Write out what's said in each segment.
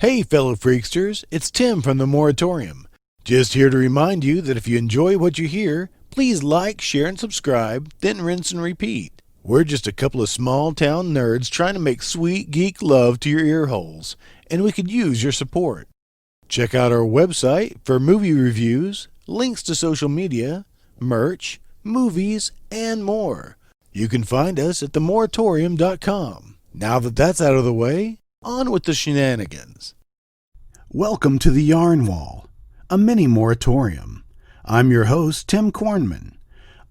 Hey, fellow freaksters, it's Tim from the Moratorium. Just here to remind you that if you enjoy what you hear, please like, share, and subscribe, then rinse and repeat. We're just a couple of small-town nerds trying to make sweet geek love to your ear holes, and we could use your support. Check out our website for movie reviews, links to social media, merch, movies, and more. You can find us at themoratorium.com. Now that that's out of the way, on with the shenanigans. Welcome to the Yarn Wall, a mini moratorium. I'm your host, Tim Kornman.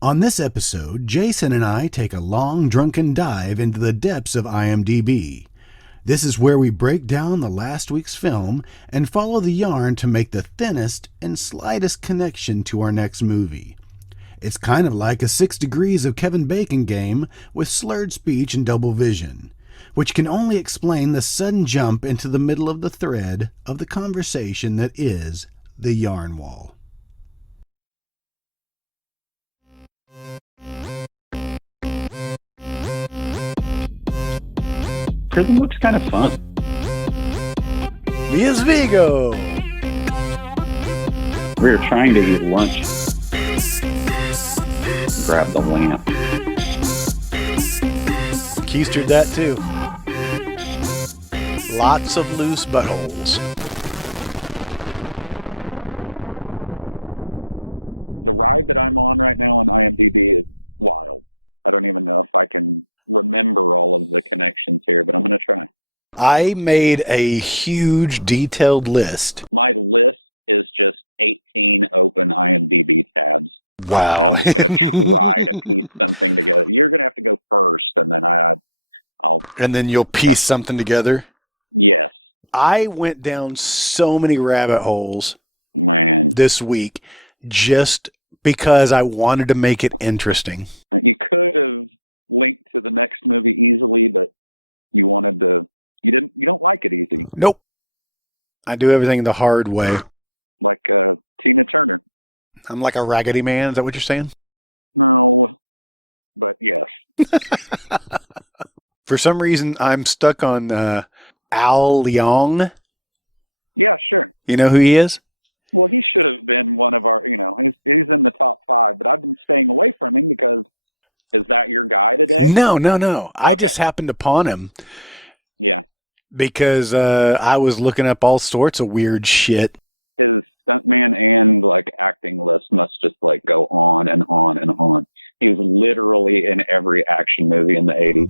On this episode, Jason and I take a long, drunken dive into the depths of IMDb. This is where we break down the last week's film and follow the yarn to make the thinnest and slightest connection to our next movie. It's kind of like a 6 Degrees of Kevin Bacon game with slurred speech and double vision, which can only explain the sudden jump into the middle of the thread of the conversation that is the Yarn Wall. Prison looks kind of fun. Vias Vigo! We were trying to eat lunch. Grab the lamp. Keistered that too. Lots of loose buttholes. I made a huge detailed list. Wow. And then you'll piece something together. I went down so many rabbit holes this week just because I wanted to make it interesting. Nope. I do everything the hard way. I'm like a raggedy man. Is that what you're saying? For some reason, I'm stuck on Al Leong. You know who he is? No. I just happened upon him because I was looking up all sorts of weird shit.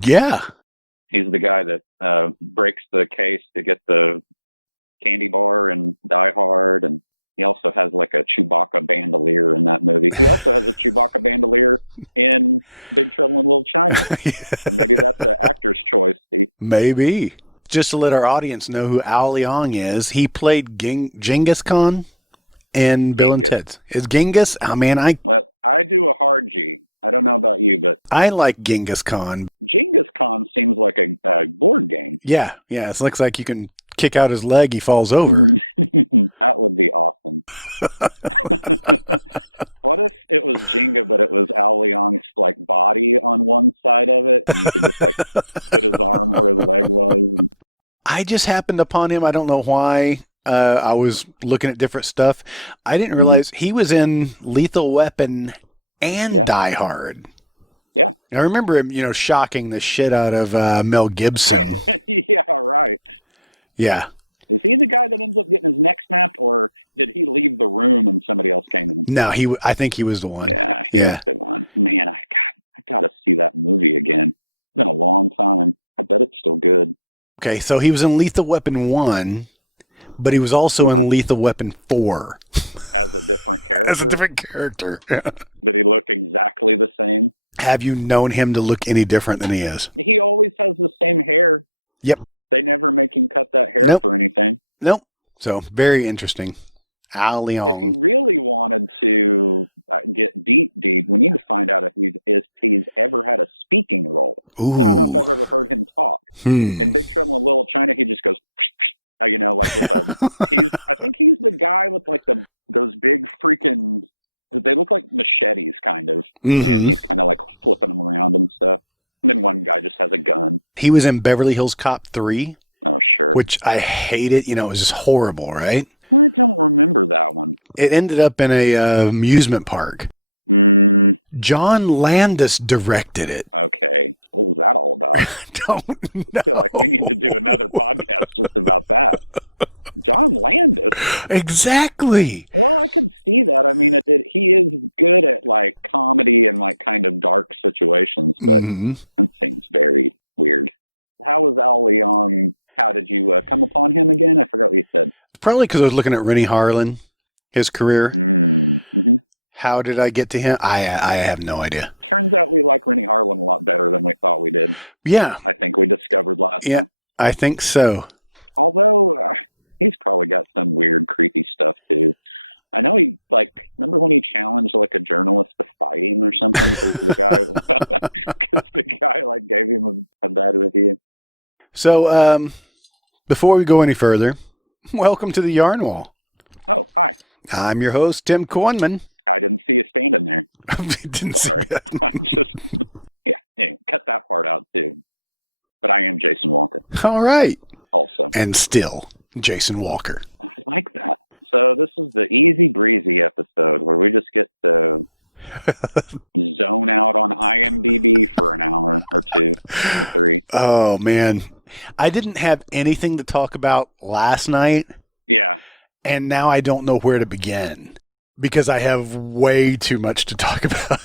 Yeah. Maybe. Just to let our audience know who Al Leong is, he played Genghis Khan in Bill and Ted's. Is Genghis? Oh man, I like Genghis Khan. Yeah. It looks like you can kick out his leg, he falls over. I just happened upon him. I don't know why. I was looking at different stuff. I didn't realize he was in Lethal Weapon and Die Hard. I remember him, shocking the shit out of Mel Gibson. Yeah. No, I think he was the one. Yeah. Okay, so he was in Lethal Weapon 1, but he was also in Lethal Weapon 4 as a different character. Have you known him to look any different than he is? Yep. Nope. Nope. So, very interesting. Al Leong. Ooh. Hmm. Mm-hmm. He was in Beverly Hills Cop 3, which I hated. You know, it was just horrible, right? It ended up in a amusement park. John Landis directed it. Don't know. Exactly. Hmm. Probably because I was looking at Rennie Harlan, his career. How did I get to him? I have no idea. Yeah, yeah, I think so. So, before we go any further, welcome to the Yarn Wall. I'm your host, Tim Kornman. Didn't see that. All right. And still, Jason Walker. Oh, man. I didn't have anything to talk about last night, and now I don't know where to begin because I have way too much to talk about.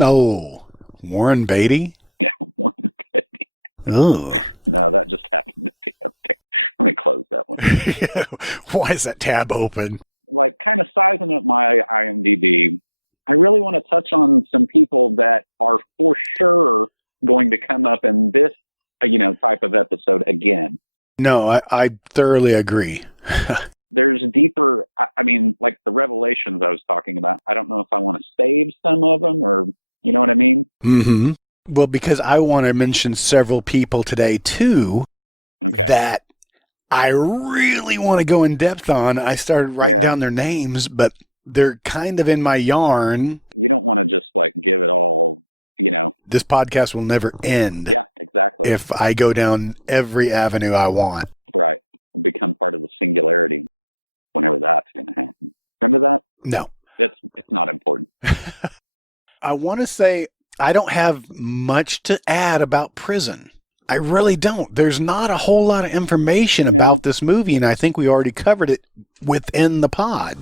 Oh, Warren Beatty? Oh. Why is that tab open? No, I thoroughly agree. Hmm. Well, because I want to mention several people today, too, that I really want to go in depth on. I started writing down their names, but they're kind of in my yarn. This podcast will never end if I go down every avenue I want. No. I want to say I don't have much to add about prison. I really don't. There's not a whole lot of information about this movie, and I think we already covered it within the pod.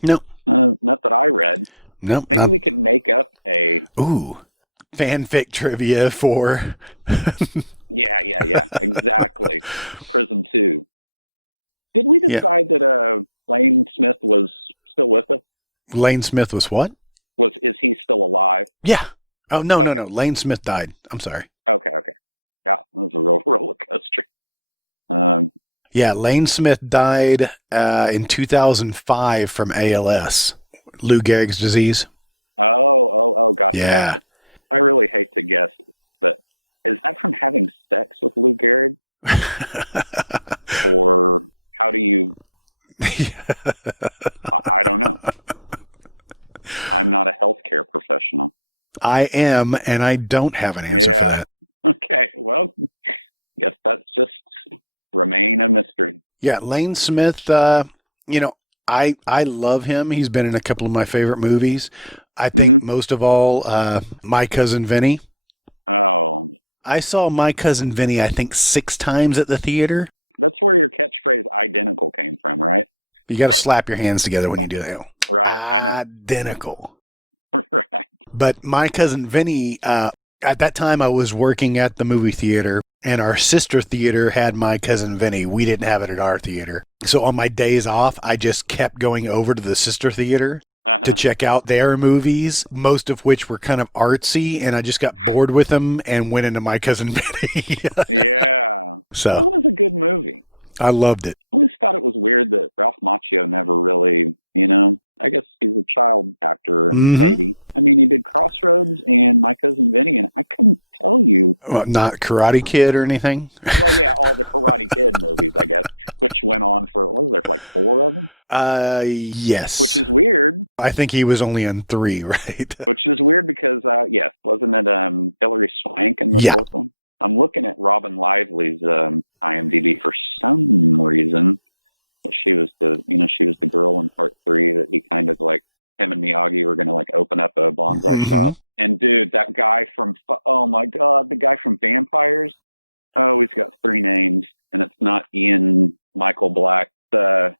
No, no, not. Ooh, fanfic trivia for. Yeah. Lane Smith was what? Yeah. Oh, no, no, no. Lane Smith died. I'm sorry. Yeah, Lane Smith died in 2005 from ALS, Lou Gehrig's disease. Yeah. I am, and I don't have an answer for that. Yeah, Lane Smith. You know, I love him. He's been in a couple of my favorite movies. I think most of all, My Cousin Vinny. I saw My Cousin Vinny. I think 6 times at the theater. You got to slap your hands together when you do that. Identical. But My Cousin Vinny. At that time, I was working at the movie theater, and our sister theater had My Cousin Vinny. We didn't have it at our theater. So on my days off, I just kept going over to the sister theater. to check out their movies, most of which were kind of artsy, and I just got bored with them and went into My Cousin Vinny. So, I loved it. Mm-hmm. Well, not Karate Kid or anything? Yes. I think he was only on 3, right? Yeah. Mm-hmm.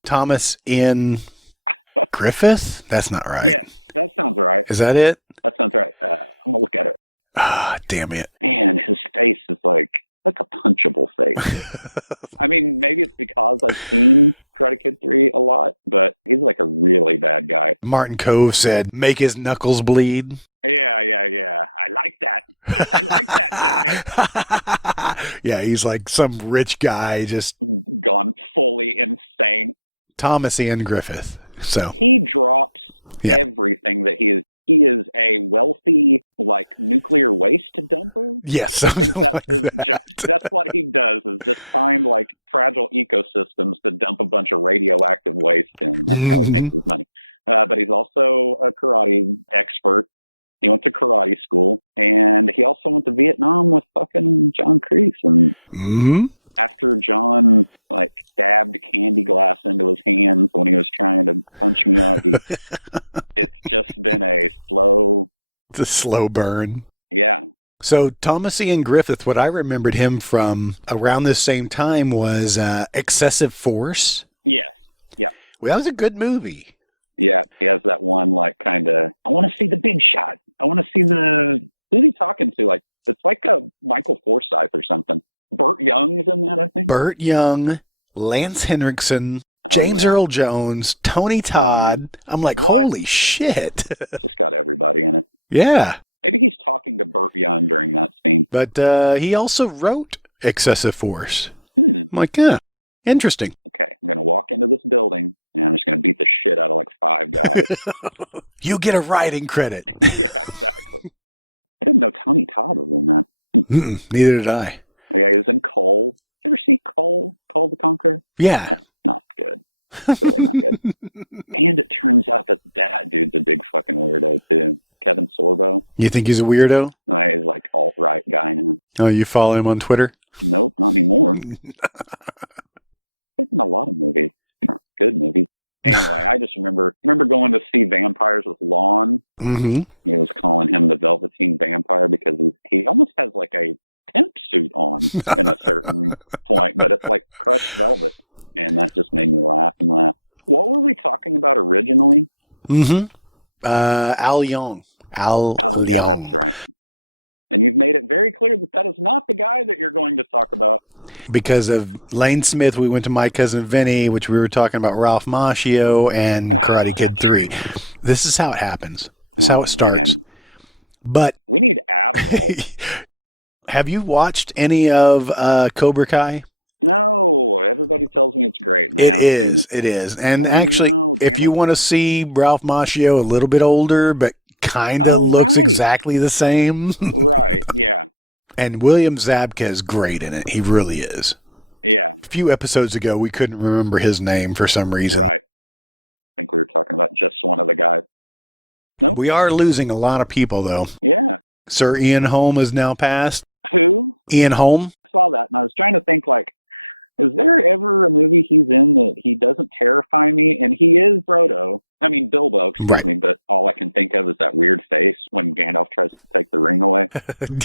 Thomas in Griffith? That's not right. Is that it? Ah, damn it. Martin Cove said, make his knuckles bleed. Yeah, he's like some rich guy, just Thomas Ian Griffith. So, yeah. Yes, something like that. Mm-hmm. Mm-hmm. It's a slow burn. So Thomas Ian Griffith, what I remembered him from around this same time was Excessive Force. Well, that was a good movie. Burt Young, Lance Henriksen, James Earl Jones, Tony Todd. I'm like, holy shit. Yeah. But he also wrote Excessive Force. I'm like, yeah, interesting. You get a writing credit. Neither did I. Yeah. You think he's a weirdo? Oh, you follow him on Twitter? Mm-hmm. Mm-hmm. Al Young. Al Leong. Because of Lane Smith, we went to My Cousin Vinny, which we were talking about Ralph Macchio and Karate Kid 3. This is how it happens. This is how it starts. But have you watched any of Cobra Kai? It is. It is. And actually, if you want to see Ralph Macchio a little bit older, but kind of looks exactly the same, and William Zabka is great in it. He really is. A few episodes ago, we couldn't remember his name for some reason. We are losing a lot of people, though. Sir Ian Holm is now passed. Ian Holm? Right.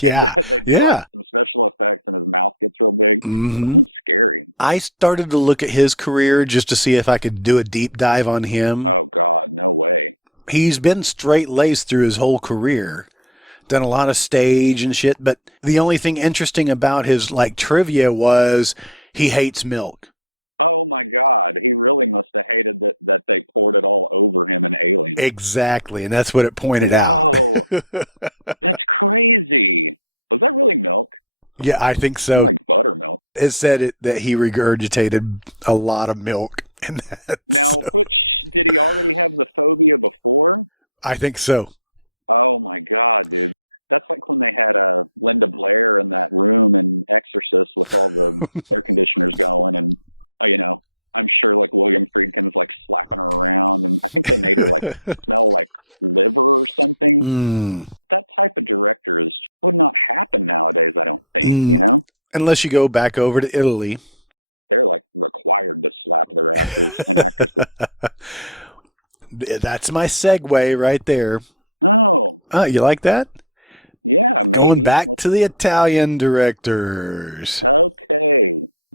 Yeah. Yeah. Hmm. I started to look at his career just to see if I could do a deep dive on him. He's been straight laced through his whole career, done a lot of stage and shit, but the only thing interesting about his like trivia was he hates milk. Exactly, and that's what it pointed out. Yeah, I think so. It said that he regurgitated a lot of milk, and that. So I think so. mm, mm, unless you go back over to Italy. That's my segue right there. Oh, you like that? Going back to the Italian directors.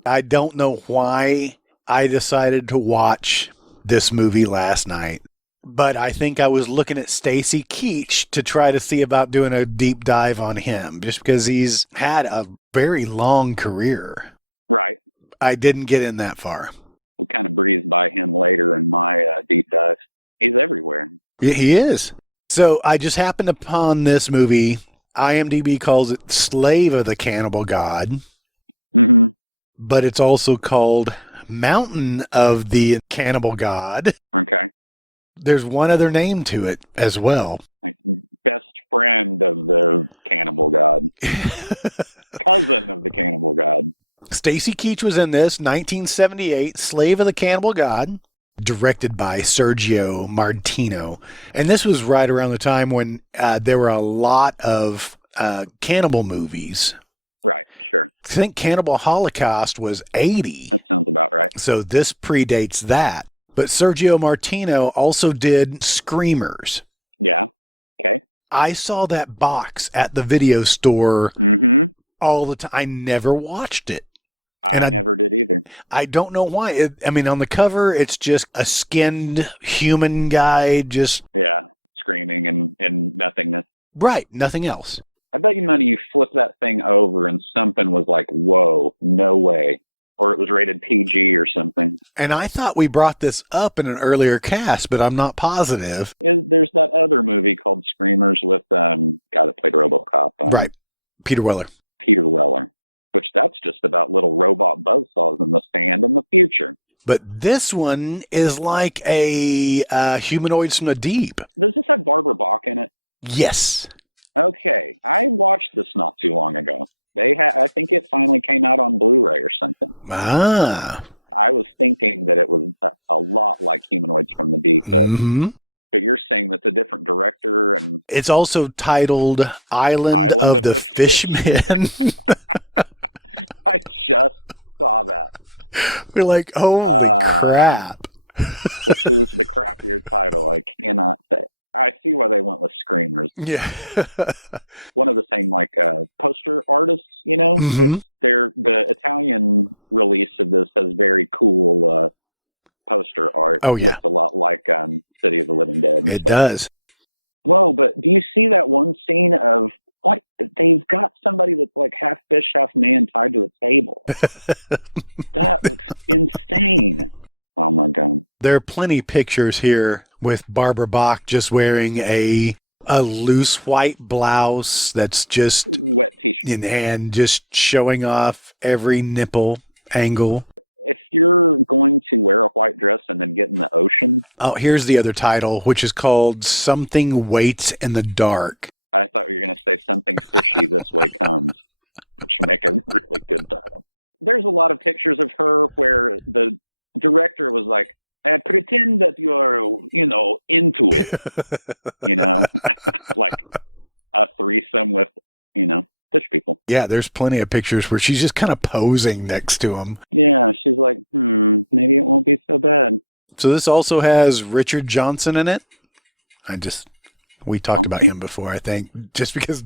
I don't know why I decided to watch this movie last night, but I think I was looking at Stacy Keach to try to see about doing a deep dive on him just because he's had a very long career. I didn't get in that far. He is. So I just happened upon this movie. IMDb calls it Slave of the Cannibal God, but it's also called Mountain of the Cannibal God. There's one other name to it as well. Stacy Keach was in this 1978 Slave of the Cannibal God, directed by Sergio Martino. And this was right around the time when there were a lot of cannibal movies. I think Cannibal Holocaust was 80, so this predates that. But Sergio Martino also did Screamers. I saw that box at the video store all the time. I never watched it. And I don't know why. I mean, on the cover, it's just a skinned human guy, just right, nothing else. And I thought we brought this up in an earlier cast, but I'm not positive. Right, Peter Weller. But this one is like a humanoids from the deep. Yes. Ah. Hmm. It's also titled Island of the Fishmen. We're like, holy crap. Yeah. Hmm. Oh, yeah, it does. There are plenty pictures here with Barbara Bach just wearing a loose white blouse that's just in and just showing off every nipple angle. Oh, here's the other title, which is called Something Waits in the Dark. Yeah, there's plenty of pictures where she's just kind of posing next to him. So this also has Richard Johnson in it. I just we talked about him before, I think, just because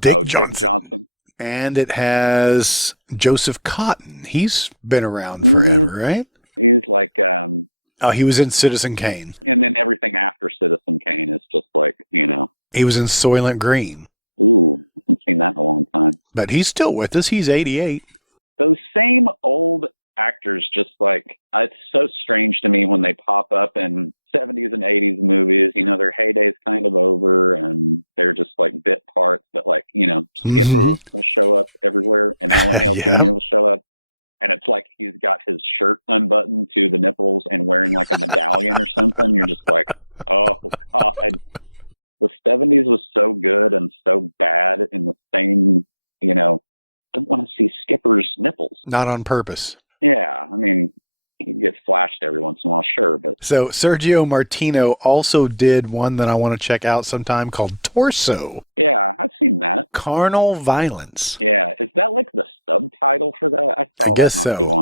Dick Johnson. And it has Joseph Cotton. He's been around forever, right? Oh, he was in Citizen Kane. He was in Soylent Green. But he's still with us. He's 88. Hmm. Yeah. Not on purpose. So Sergio Martino also did one that I want to check out sometime called Torso. Carnal Violence. I guess so.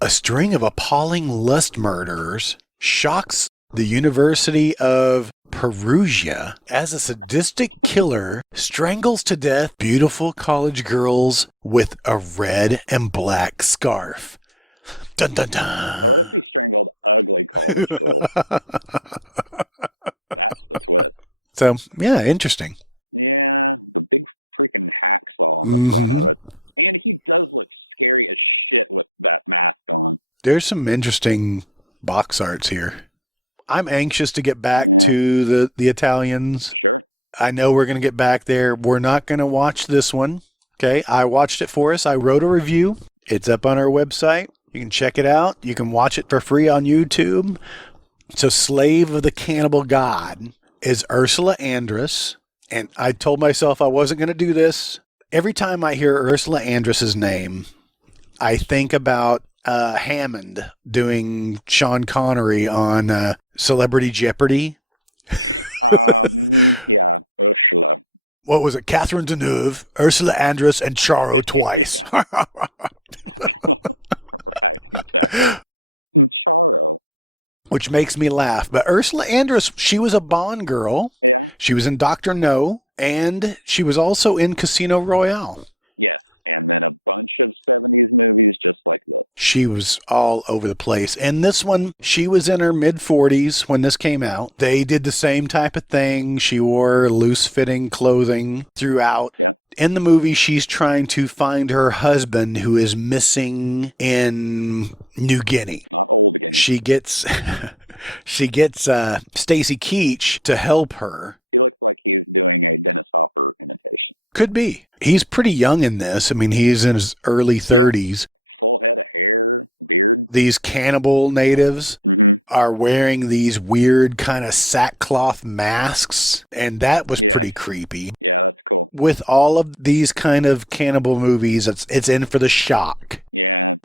A string of appalling lust murders shocks the University of Perugia as a sadistic killer strangles to death beautiful college girls with a red and black scarf. Dun dun dun. So, yeah, interesting. Hmm. There's some interesting box arts here. I'm anxious to get back to the Italians. I know we're going to get back there. We're not going to watch this one. Okay. I watched it for us. I wrote a review. It's up on our website. You can check it out. You can watch it for free on YouTube. So, Slave of the Cannibal God is Ursula Andress. And I told myself I wasn't going to do this. Every time I hear Ursula Andress's name, I think about Hammond doing Sean Connery on Celebrity Jeopardy. What was it? Catherine Deneuve, Ursula Andress, and Charo twice. Which makes me laugh. But Ursula Andress, she was a Bond girl. She was in Dr. No, and she was also in Casino Royale. She was all over the place. And this one, she was in her mid 40s when this came out. They did the same type of thing. She wore loose fitting clothing throughout. In the movie, she's trying to find her husband who is missing in New Guinea. She gets Stacy Keach to help her. Could be. He's pretty young in this. I mean, he's in his early 30s. These cannibal natives are wearing these weird kind of sackcloth masks, and that was pretty creepy. With all of these kind of cannibal movies, it's in for the shock.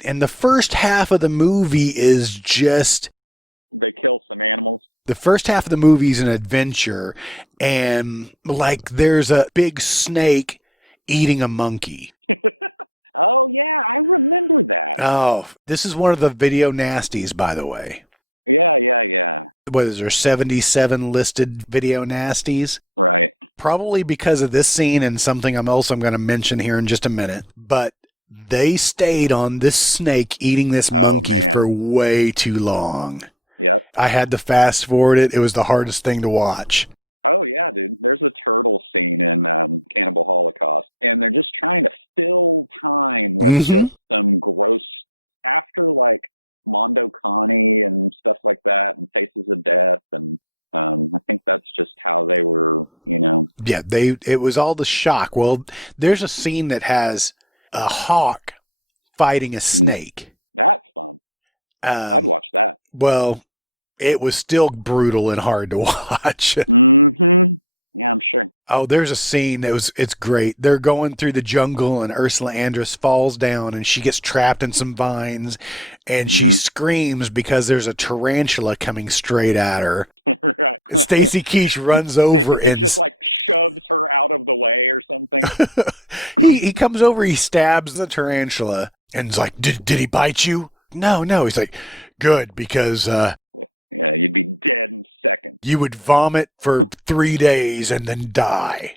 And the first half of the movie is just the first half of the movie is an adventure, and like there's a big snake eating a monkey. Oh, this is one of the video nasties, by the way. What is there, 77 listed video nasties? Probably because of this scene and something I'm going to mention here in just a minute. But they stayed on this snake eating this monkey for way too long. I had to fast forward it. It was the hardest thing to watch. Mm-hmm. Yeah, it was all the shock. Well, there's a scene that has a hawk fighting a snake. Um, well, it was still brutal and hard to watch. Oh, there's a scene it's great. They're going through the jungle and Ursula Andress falls down and she gets trapped in some vines and she screams because there's a tarantula coming straight at her. Stacy Keach runs over and he comes over, he stabs the tarantula and is like, did he bite you? No, no. He's like, good, because you would vomit for 3 days and then die.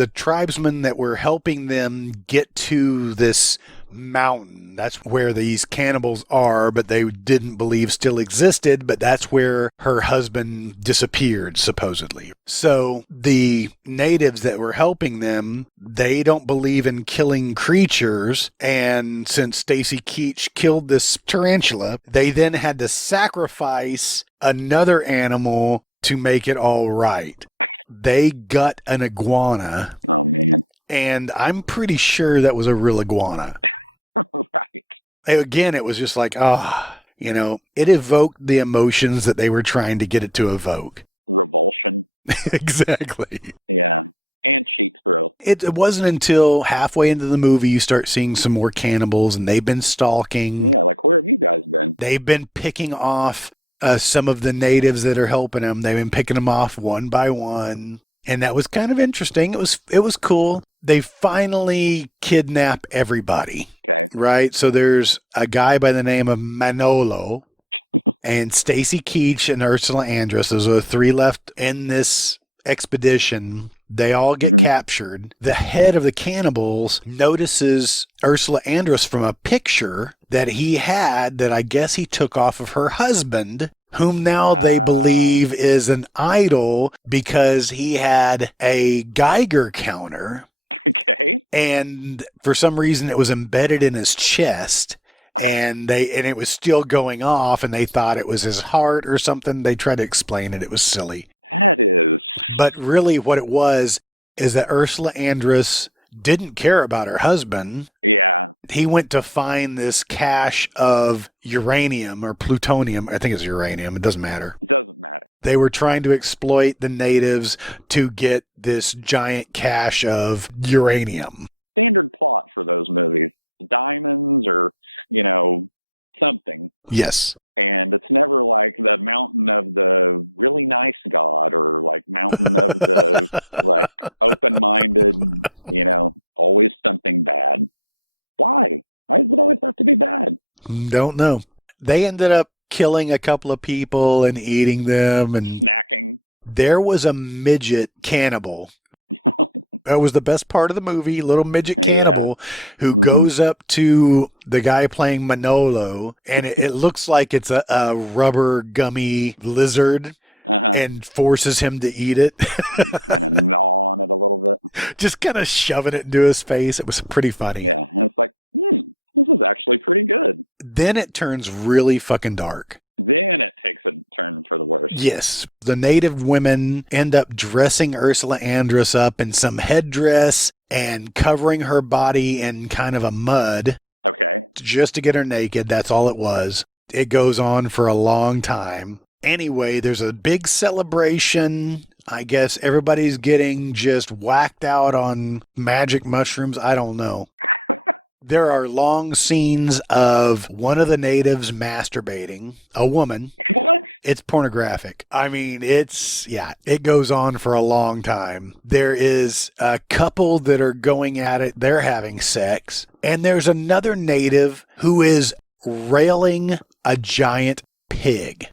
the tribesmen that were helping them get to this mountain. That's where these cannibals are, but they didn't believe still existed, but that's where her husband disappeared, supposedly. So the natives that were helping them, they don't believe in killing creatures, and since Stacy Keach killed this tarantula, they then had to sacrifice another animal to make it all right. They gut an iguana, and I'm pretty sure that was a real iguana. Again, it was just like, it evoked the emotions that they were trying to get it to evoke. Exactly. It wasn't until halfway into the movie you start seeing some more cannibals, and they've been stalking. They've been picking off some of the natives that are helping them. They've been picking them off one by one. And that was kind of interesting. It was cool. They finally kidnap everybody, right? So there's a guy by the name of Manolo and Stacy Keach and Ursula Andress. Those are the three left in this expedition. They all get captured. The head of the cannibals notices Ursula Andress from a picture that he had that I guess he took off of her husband, whom now they believe is an idol because he had a Geiger counter, and for some reason it was embedded in his chest, and it was still going off, and they thought it was his heart or something. They tried to explain it. It was silly. But really what it was is that Ursula Andress didn't care about her husband. He went to find this cache of uranium or plutonium. I think it's uranium. It doesn't matter. They were trying to exploit the natives to get this giant cache of uranium. Yes. Don't know. They ended up killing a couple of people and eating them, and there was a midget cannibal. That was the best part of the movie, little midget cannibal who goes up to the guy playing Manolo, and it looks like it's a rubber gummy lizard, and forces him to eat it. Just kind of shoving it into his face. It was pretty funny. Then it turns really fucking dark. Yes, the native women end up dressing Ursula Andress up in some headdress and covering her body in kind of a mud just to get her naked. That's all it was. It goes on for a long time. Anyway, there's a big celebration. I guess everybody's getting just whacked out on magic mushrooms. I don't know. There are long scenes of one of the natives masturbating, a woman. It's pornographic. I mean, it goes on for a long time. There is a couple that are going at it. They're having sex. And there's another native who is railing a giant pig.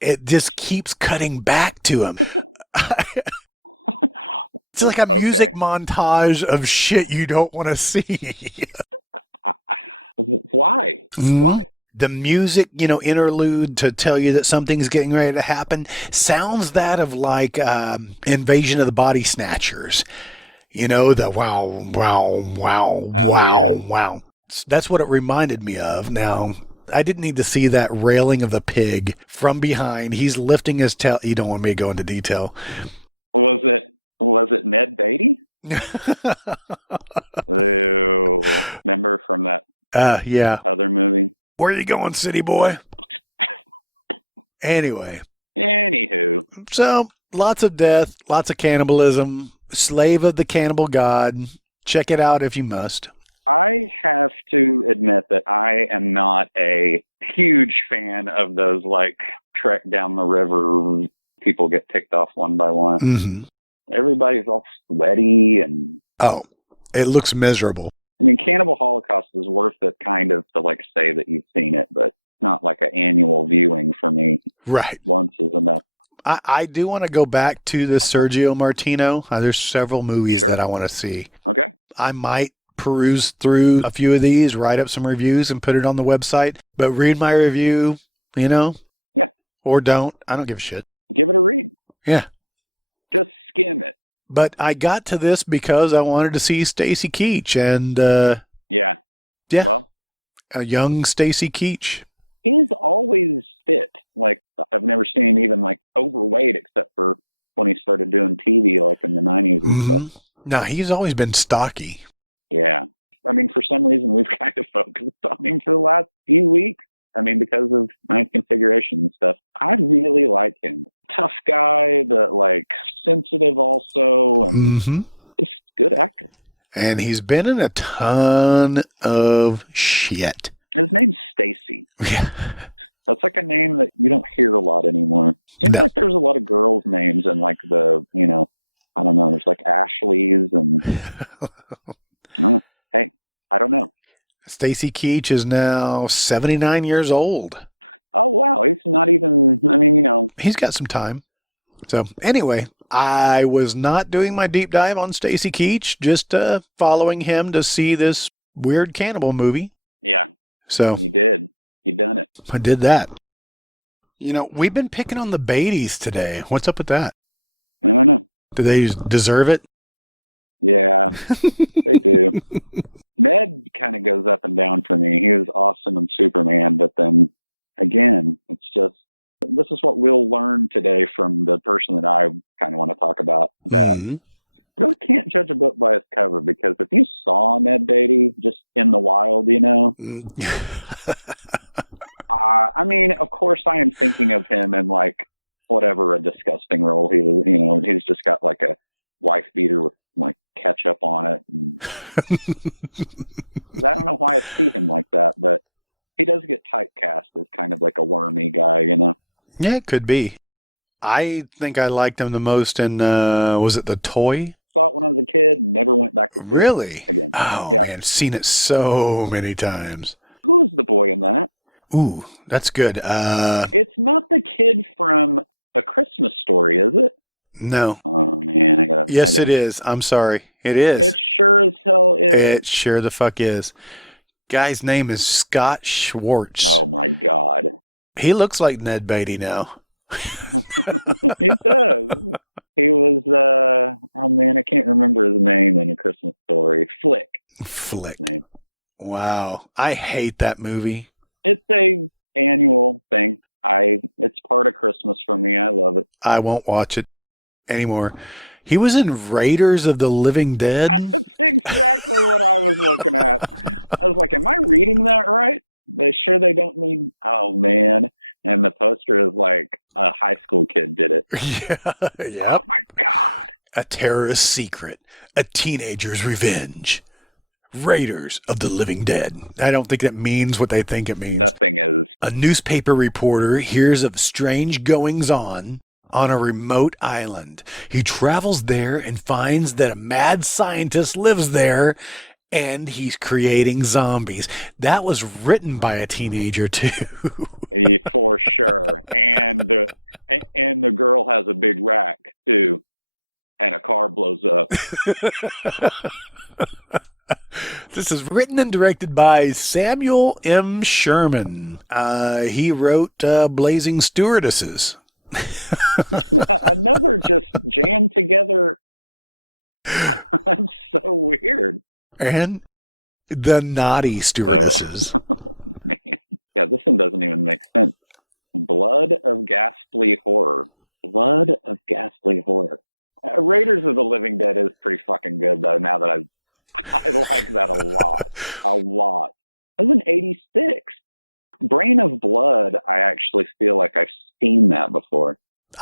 It just keeps cutting back to him. It's like a music montage of shit you don't want to see. Mm-hmm. The music, interlude to tell you that something's getting ready to happen sounds that of like Invasion of the Body Snatchers. The wow, wow, wow, wow, wow. That's what it reminded me of. Now, I didn't need to see that railing of the pig from behind. He's lifting his tail. You don't want me to go into detail. Yeah. Where are you going, city boy? Anyway. So, lots of death, lots of cannibalism. Slave of the cannibal god. Check it out if you must. Mm-hmm. Oh, it looks miserable. Right. I do want to go back to the Sergio Martino. There's several movies that I want to see. I might peruse through a few of these, write up some reviews, and put it on the website. But read my review, you know, or don't. I don't give a shit. Yeah. But I got to this because I wanted to see Stacy Keach, and yeah, a young Stacy Keach. Mm-hmm. Now he's always been stocky. Mm-hmm. And he's been in a ton of shit. Yeah. No. Stacy Keach is now 79 years old. He's got some time. So, anyway, I was not doing my deep dive on Stacy Keach, just following him to see this weird cannibal movie. So, I did that. You know, we've been picking on the Beatties today. What's up with that? Do they deserve it? Hmm. Yeah, it could be. I think I liked him the most in, was it The Toy? Really? Oh, man, seen it so many times. Ooh, that's good. No. Yes, it is. I'm sorry. It is. It sure the fuck is. Guy's name is Scott Schwartz. He looks like Ned Beatty now. Flick. Wow. I hate that movie. I won't watch it anymore. He was in Raiders of the Living Dead. Yeah, yep. A terrorist secret. A teenager's revenge. Raiders of the Living Dead. I don't think that means what they think it means. A newspaper reporter hears of strange goings on a remote island. He travels there and finds that a mad scientist lives there and he's creating zombies. That was written by a teenager, too. This is written and directed by Samuel M. Sherman. He wrote Blazing Stewardesses. And The Naughty Stewardesses.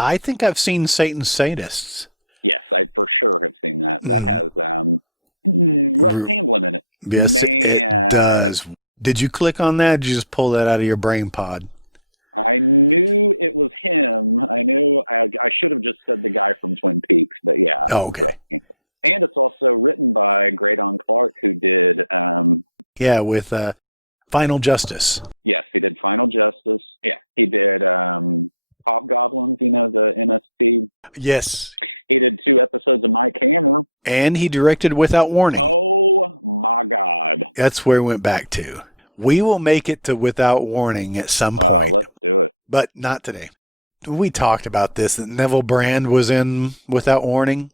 I think I've seen Satan's Sadists. Mm, yes, it does. Did you click on that? Or did you just pull that out of your brain pod? Oh, okay. Yeah, with Final Justice. Yes. And he directed Without Warning. That's where we went back to. We will make it to Without Warning at some point, but not today. We talked about this, that Neville Brand was in Without Warning.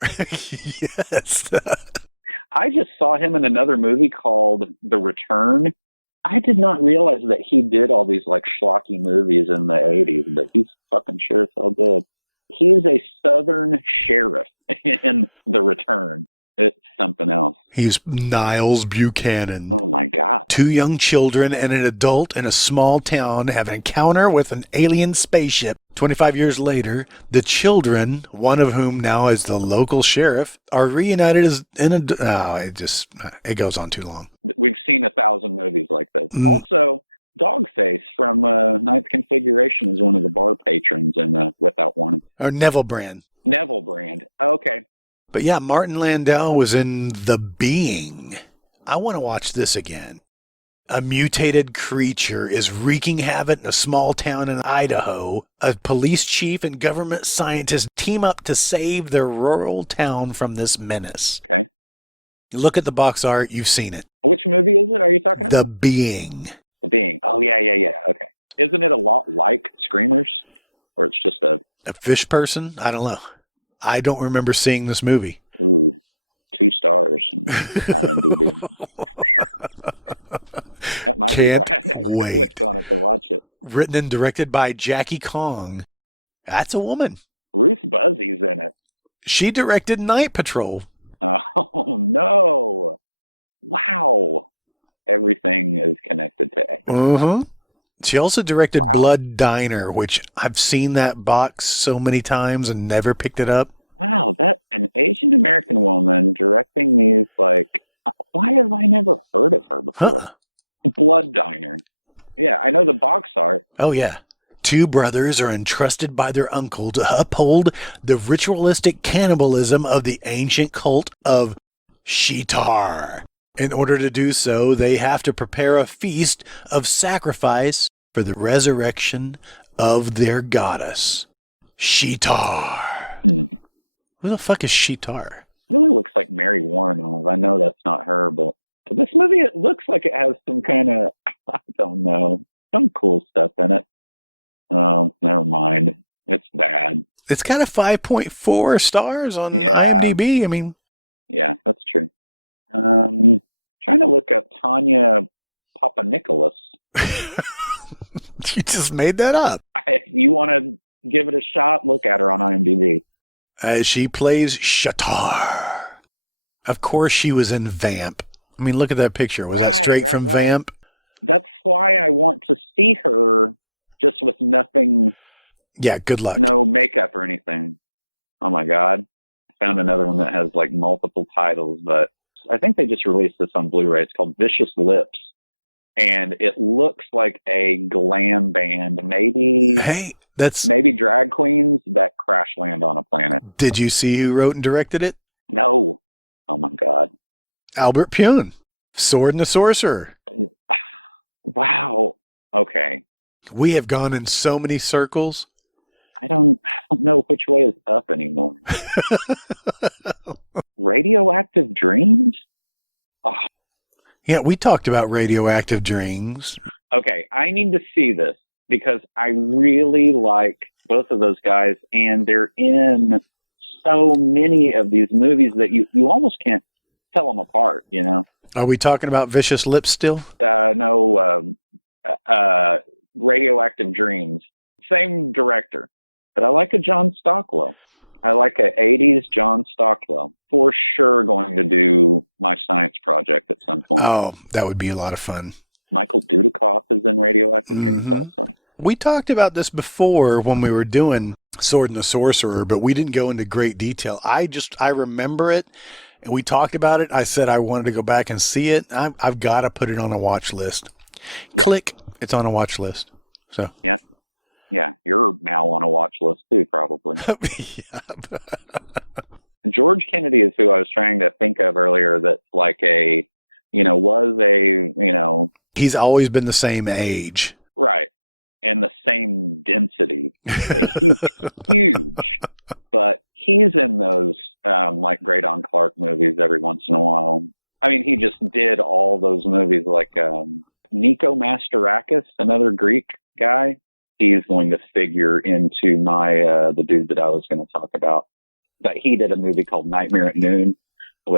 Yes. He's Niles Buchanan. Two young children and an adult in a small town have an encounter with an alien spaceship. 25 years later, the children, one of whom now is the local sheriff, are reunited as in a... Oh, it goes on too long. Mm, or Neville Brand. But yeah, Martin Landau was in The Being. I want to watch this again. A mutated creature is wreaking havoc in a small town in Idaho. A police chief and government scientists team up to save their rural town from this menace. You look at the box art, you've seen it. The Being. A fish person? I don't know. I don't remember seeing this movie. Can't wait. Written and directed by Jackie Kong. That's a woman. She directed Night Patrol. Uh-huh. She also directed Blood Diner, which I've seen that box so many times and never picked it up. Huh. Oh, yeah. Two brothers are entrusted by their uncle to uphold the ritualistic cannibalism of the ancient cult of Shitar. In order to do so, they have to prepare a feast of sacrifice for the resurrection of their goddess, Shitar. Who the fuck is Shitar? It's got a 5.4 stars on IMDb. I mean, you just made that up. She plays Shatar. Of course, she was in Vamp. I mean, look at that picture. Was that straight from Vamp? Yeah, good luck. Hey, that's. Did you see who wrote and directed it? Albert Pune. Sword and the Sorcerer. We have gone in so many circles. Yeah, we talked about radioactive dreams. Are we talking about Vicious Lips still? Oh, that would be a lot of fun. Hmm. We talked about this before when we were doing Sword and the Sorcerer, but we didn't go into great detail. I remember it, and we talked about it. I said I wanted to go back and see it. I've got to put it on a watch list. Click, it's on a watch list. So yeah. He's always been the same age.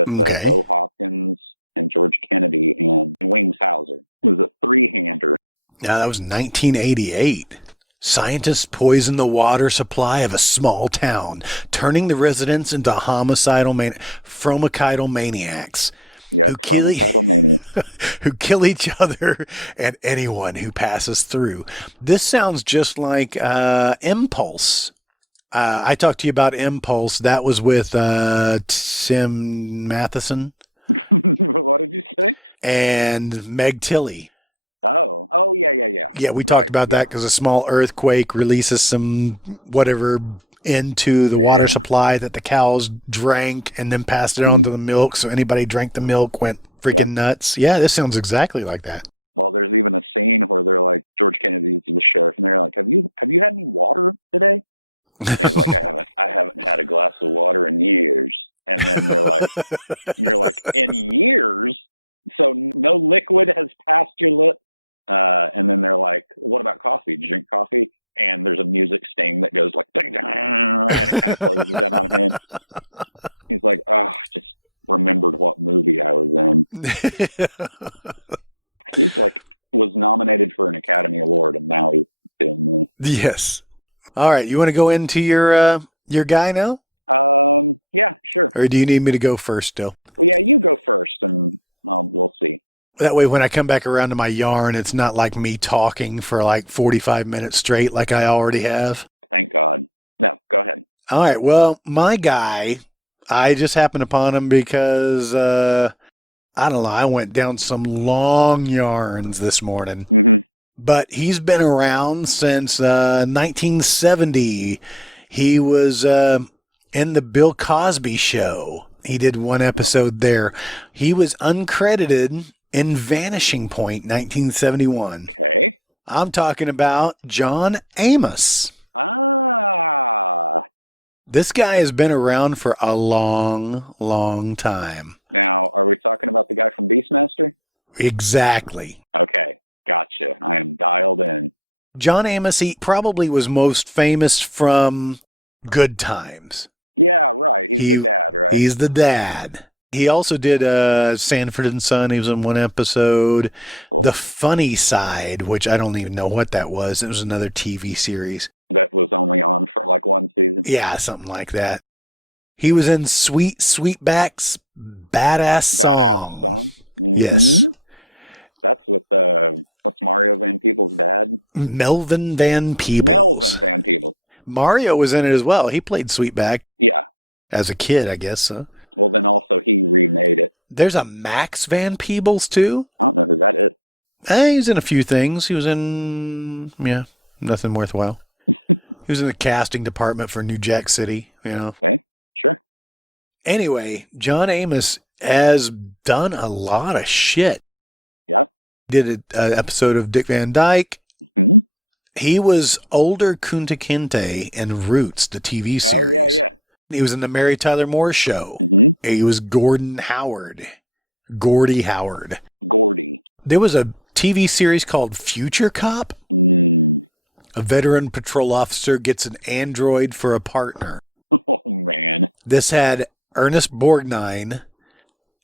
Okay. Now, that was 1988. Scientists poison the water supply of a small town, turning the residents into fromicidal maniacs who kill, who kill each other and anyone who passes through. This sounds just like Impulse. I talked to you about Impulse. That was with Tim Matheson and Meg Tilly. Yeah, we talked about that because a small earthquake releases some whatever into the water supply that the cows drank and then passed it on to the milk. So anybody drank the milk went freaking nuts. Yeah, this sounds exactly like that. Yes. All right, you want to go into your guy now, or do you need me to go first still? That way, when I come back around to my yarn, it's not like me talking for like 45 minutes straight, like I already have. All right. Well, my guy, I just happened upon him because I don't know. I went down some long yarns this morning, but he's been around since 1970. He was in the Bill Cosby Show. He did one episode there. He was uncredited in Vanishing Point, 1971. I'm talking about John Amos. This guy has been around for a long, long time. Exactly. John Amos, he probably was most famous from Good Times. He he's the dad. He also did Sanford and Son. He was in one episode. The Funny Side, which I don't even know what that was. It was another TV series. Yeah, something like that. He was in Sweet Sweetback's Badass Song. Yes. Melvin Van Peebles. Mario was in it as well. He played Sweetback as a kid, I guess. There's a Max Van Peebles too. He's in a few things. He was in, yeah, nothing worthwhile. He was in the casting department for New Jack City, you know. Anyway, John Amos has done a lot of shit. Did an episode of Dick Van Dyke. He was older Kunta Kinte in Roots, the TV series. He was in the Mary Tyler Moore Show. He was Gordon Howard. Gordy Howard. There was a TV series called Future Cop. A veteran patrol officer gets an android for a partner. This had Ernest Borgnine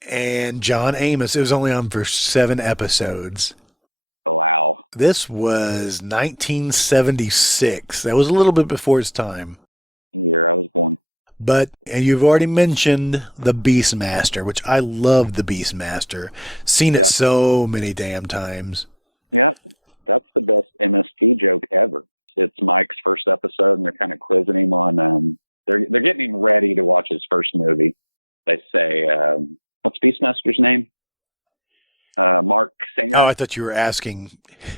and John Amos. It was only on for 7 episodes. This was 1976. That was a little bit before its time. But and you've already mentioned the Beastmaster, which I love the Beastmaster. Seen it so many damn times. Oh, I thought you were asking.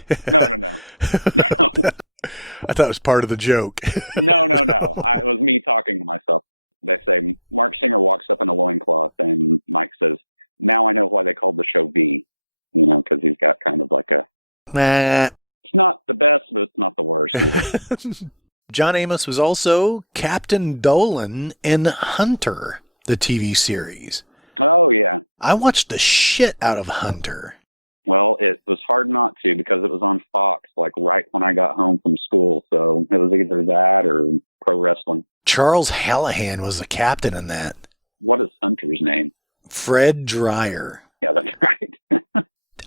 I thought it was part of the joke. Nah. John Amos was also Captain Dolan in Hunter, the TV series. I watched the shit out of Hunter. Charles Hallahan was the captain in that. Fred Dreyer.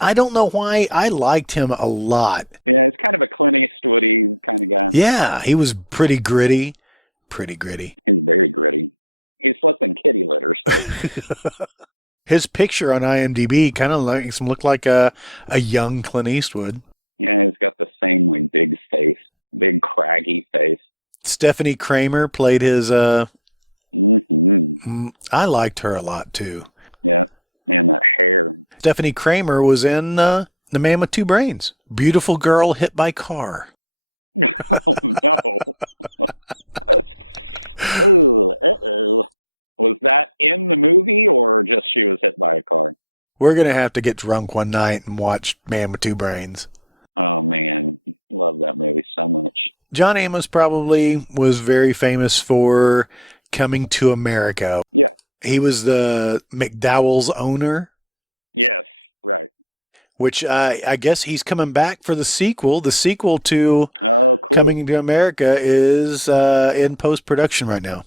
I don't know why. I liked him a lot. Yeah, he was pretty gritty. Pretty gritty. His picture on IMDb kind of makes him look like a young Clint Eastwood. Stephanie Cramer played his. I liked her a lot too. Stephanie Cramer was in The Man with Two Brains. Beautiful girl hit by car. We're going to have to get drunk one night and watch Man with Two Brains. John Amos probably was very famous for Coming to America. He was the McDowell's owner, which I guess he's coming back for the sequel. The sequel to Coming to America is in post-production right now.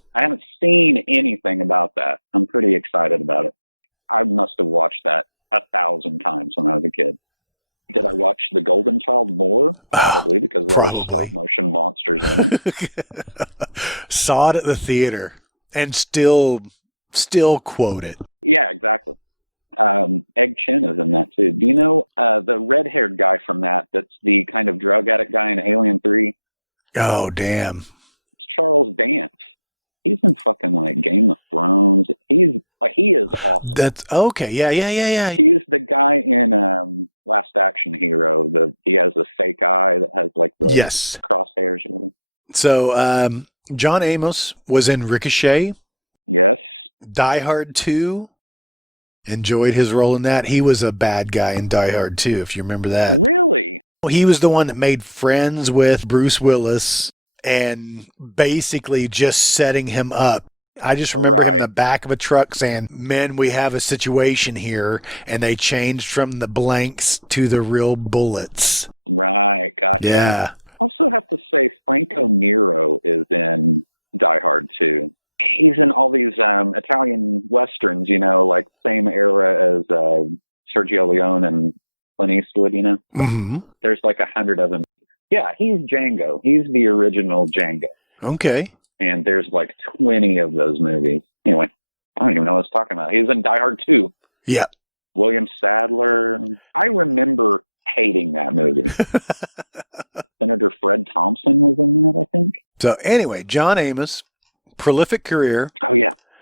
Probably. Saw it at the theater and still quote it. Oh, damn. That's okay. Yeah. Yes. So, John Amos was in Ricochet, Die Hard 2. Enjoyed his role in that. He was a bad guy in Die Hard 2, if you remember that. He was the one that made friends with Bruce Willis and basically just setting him up. I just remember him in the back of a truck saying, "Men, we have a situation here," and they changed from the blanks to the real bullets. Yeah. Hmm. Okay. Yeah. So anyway, John Amos, prolific career.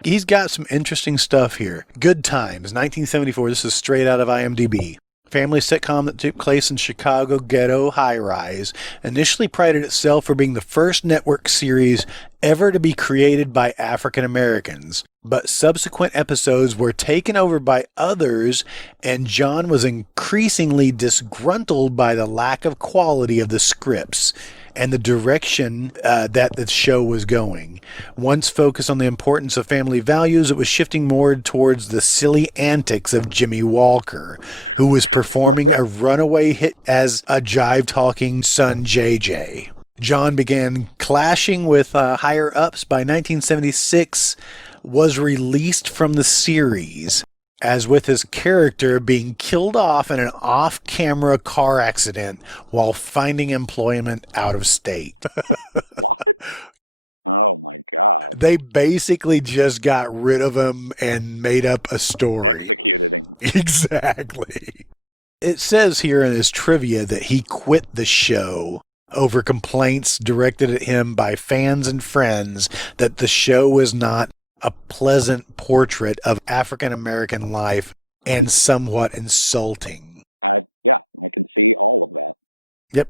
He's got some interesting stuff here. Good Times, 1974. This is straight out of IMDb. Family sitcom that took place in Chicago ghetto high-rise, initially prided itself for being the first network series ever to be created by African Americans. But subsequent episodes were taken over by others, and John was increasingly disgruntled by the lack of quality of the scripts and the direction that the show was going. Once focused on the importance of family values, it was shifting more towards the silly antics of Jimmy Walker, who was performing a runaway hit as a jive-talking son JJ. John began clashing with higher-ups. By 1976, was released from the series, as with his character being killed off in an off-camera car accident while finding employment out of state. They basically just got rid of him and made up a story. Exactly. It says here in his trivia that he quit the show over complaints directed at him by fans and friends that the show was not a pleasant portrait of African American life and somewhat insulting. Yep.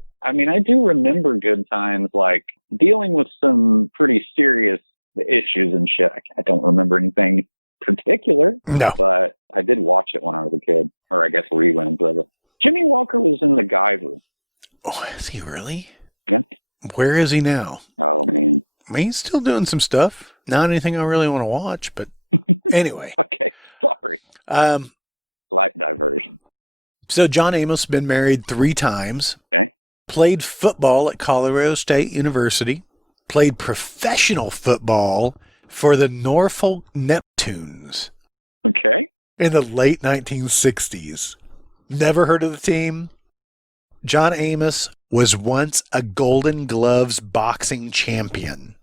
No. Oh, is he really? Where is he now? He's still doing some stuff. Not anything I really want to watch, but anyway. So John Amos been married 3 times, played football at Colorado State University, played professional football for the Norfolk Neptunes in the late 1960s. Never heard of the team? John Amos was once a Golden Gloves boxing champion.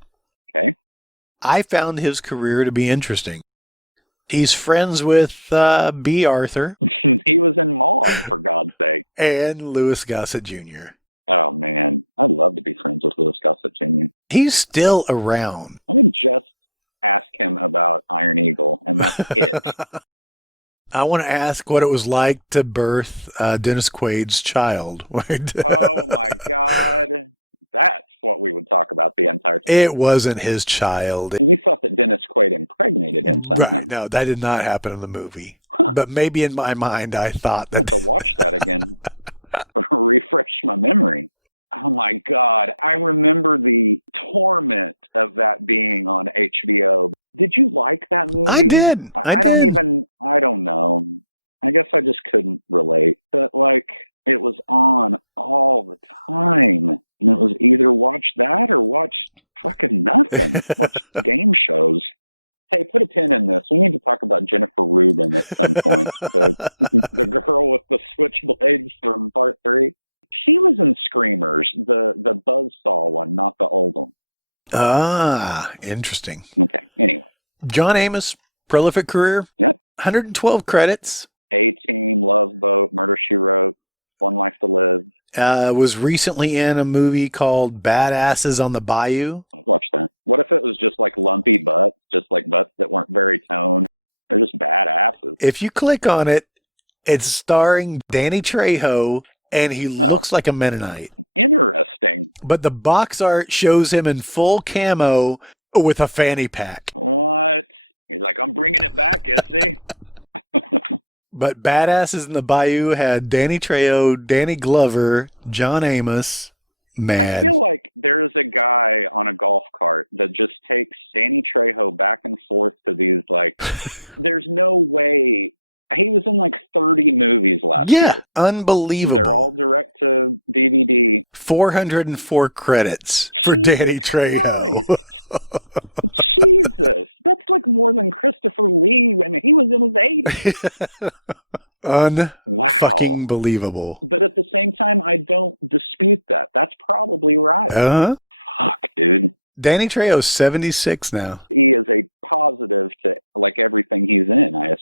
I found his career to be interesting. He's friends with B. Arthur and Louis Gossett Jr. He's still around. I want to ask what it was like to birth Dennis Quaid's child. It wasn't his child. Right. No, that did not happen in the movie. But maybe in my mind, I thought that. I did. I did. Interesting. John Amos, prolific career, 112 credits. Was recently in a movie called Badasses on the Bayou. If you click on it, it's starring Danny Trejo, and he looks like a Mennonite. But the box art shows him in full camo with a fanny pack. But Badasses in the Bayou had Danny Trejo, Danny Glover, John Amos. Man. Yeah, unbelievable. 404 credits for Danny Trejo. Unfucking believable. Uh-huh. Danny Trejo's 76 now.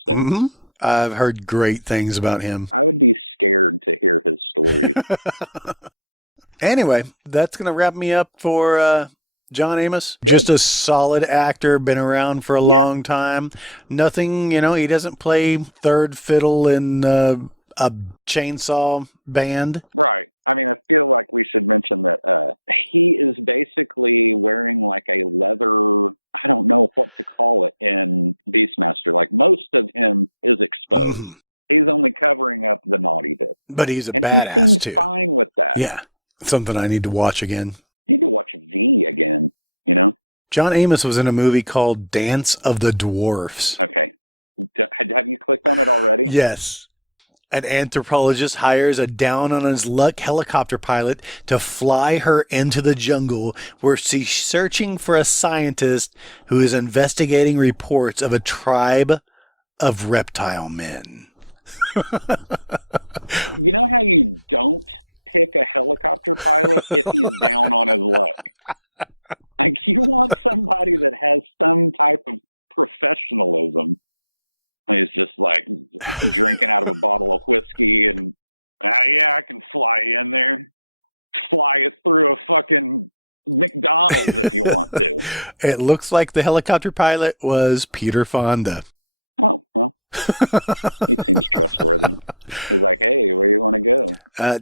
Mm-hmm. I've heard great things about him. Anyway, that's going to wrap me up for John Amos. Just a solid actor, been around for a long time. Nothing, he doesn't play third fiddle in a chainsaw band. Mm-hmm. But he's a badass too. Yeah, something I need to watch again. John Amos was in a movie called Dance of the Dwarfs. Yes. An anthropologist hires a down on his luck helicopter pilot to fly her into the jungle where she's searching for a scientist who is investigating reports of a tribe of reptile men. It looks like the helicopter pilot was Peter Fonda.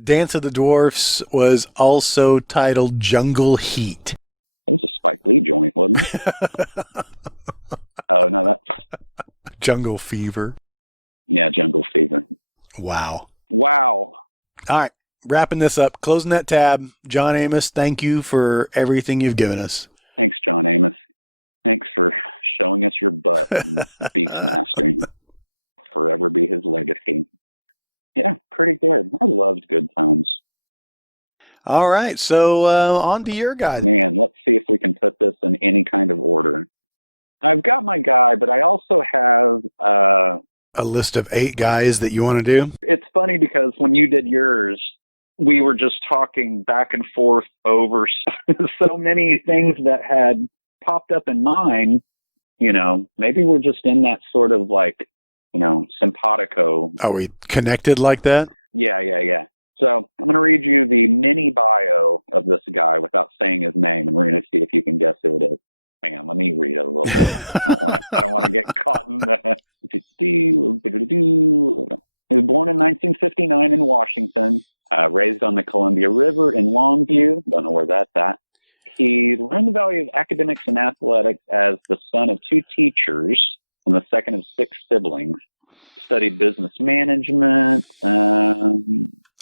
Dance of the Dwarfs was also titled Jungle Heat. Jungle Fever. Wow. All right. Wrapping this up, closing that tab. John Amos, thank you for everything you've given us. All right, so on to your guy. A list of 8 guys that you want to do? Are we connected like that?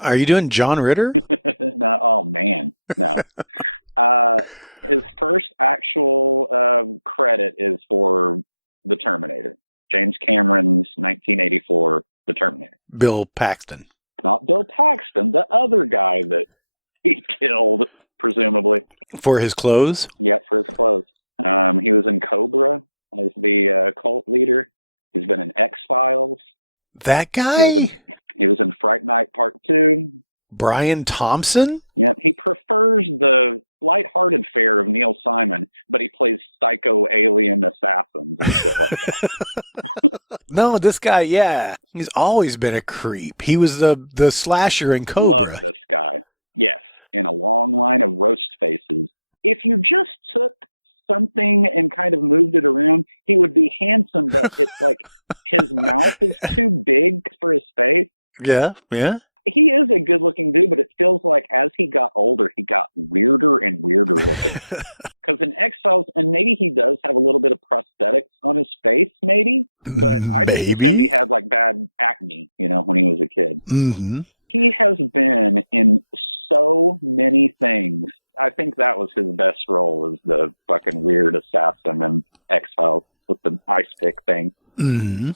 Are you doing John Ritter? Bill Paxton. For his clothes? That guy? Brian Thompson? No, this guy, yeah. He's always been a creep. He was the slasher in Cobra. Yeah, yeah. Maybe. Mm-hmm. Mm-hmm.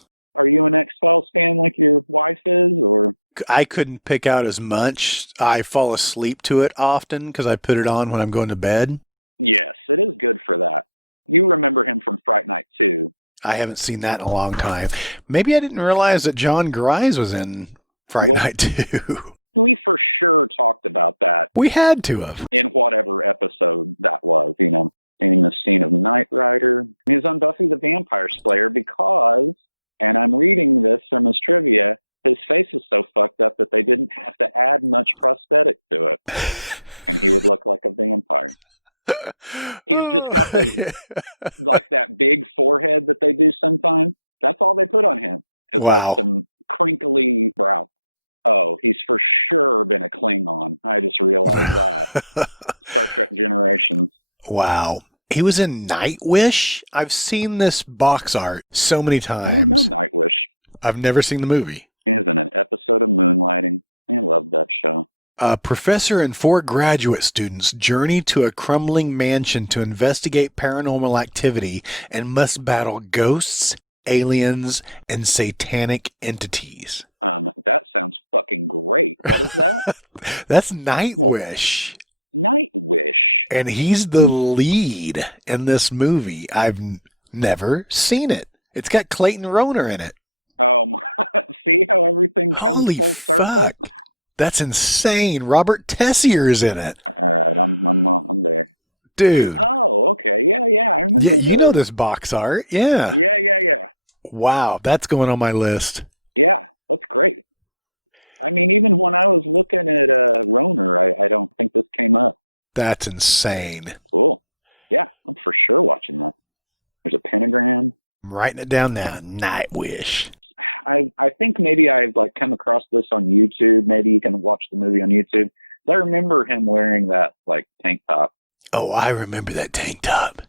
I couldn't pick out as much. I fall asleep to it often because I put it on when I'm going to bed. I haven't seen that in a long time. Maybe I didn't realize that John Grise was in Fright Night 2. We had to have. Wow. Wow. He was in Nightwish? I've seen this box art so many times. I've never seen the movie. A professor and 4 graduate students journey to a crumbling mansion to investigate paranormal activity and must battle ghosts, aliens, and satanic entities. That's Nightwish. And he's the lead in this movie. Never seen it. It's got Clayton Roner in it. Holy fuck. That's insane. Robert Tessier's in it. Dude. Yeah, you know this box art. Yeah. Wow, that's going on my list. That's insane. I'm writing it down now. Nightwish. Oh, I remember that tank top.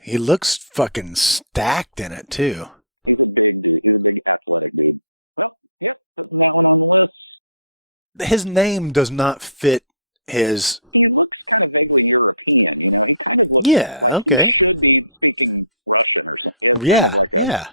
He looks fucking stacked in it, too. His name does not fit his. Yeah, okay. Yeah, yeah.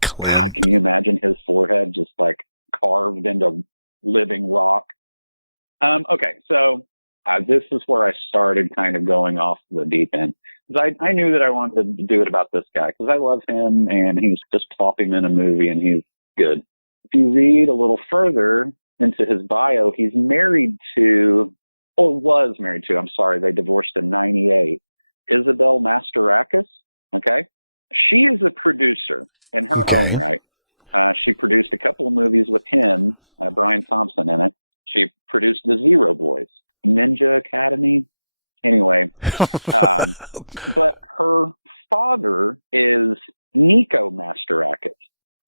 Clint. Okay.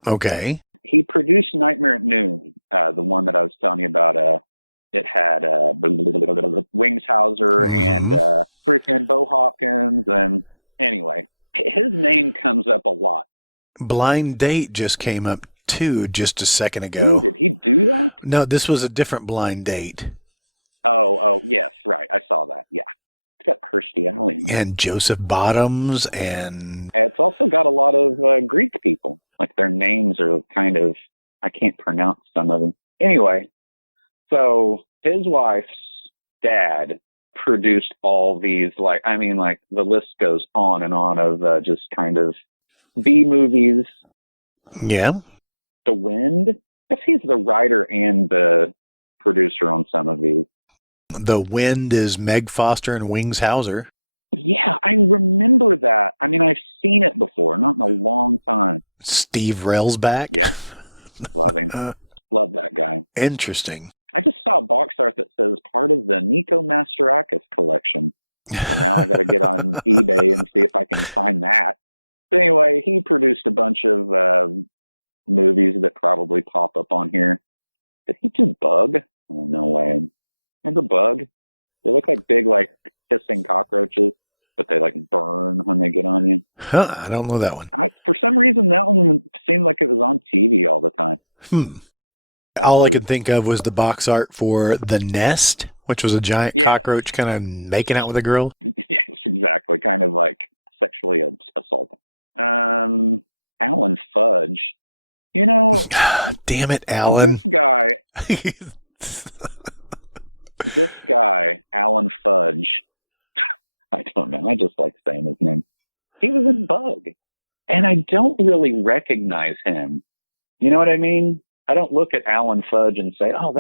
Okay. Mm-hmm. Blind Date just came up too just a second ago. No, this was a different blind date. And Joseph Bottoms and yeah, the Wind is Meg Foster and Wings Hauser. Steve Railsback. uh, Interesting. Huh, I don't know that one. Hmm. All I could think of was the box art for The Nest, which was a giant cockroach kind of making out with a girl. Damn it, Alan.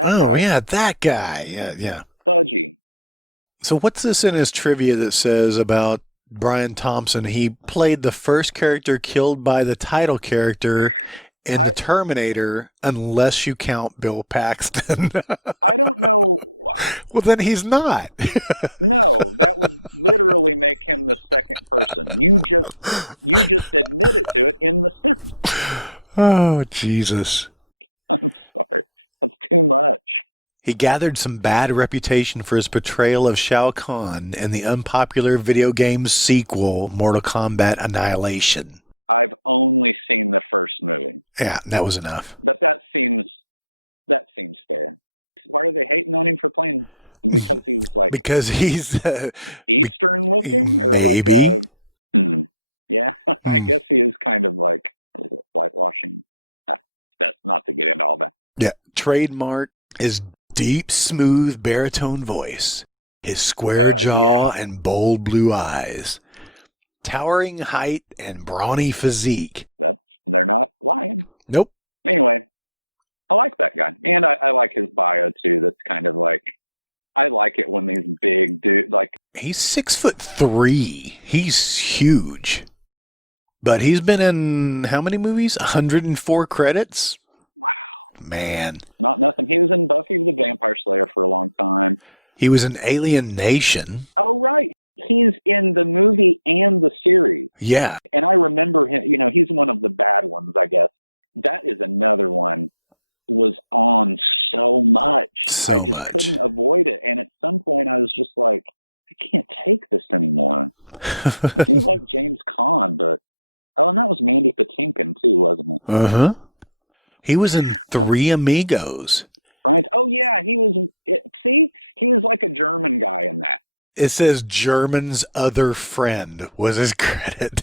Oh, yeah, that guy. Yeah, yeah. So, what's this in his trivia that says about Brian Thompson? He played the first character killed by the title character in The Terminator, unless you count Bill Paxton. Well, then he's not. Oh, Jesus. He gathered some bad reputation for his portrayal of Shao Kahn in the unpopular video game sequel, Mortal Kombat Annihilation. Yeah, that was enough. Because he's. Be- maybe. Hmm. Yeah. Trademark is deep, smooth baritone voice, his square jaw and bold blue eyes, towering height and brawny physique. Nope. He's 6'3". He's huge. But he's been in how many movies? 104 credits? Man. He was in Alien Nation. Yeah, so much. Uh-huh. He was in Three Amigos. It says German's other friend was his credit.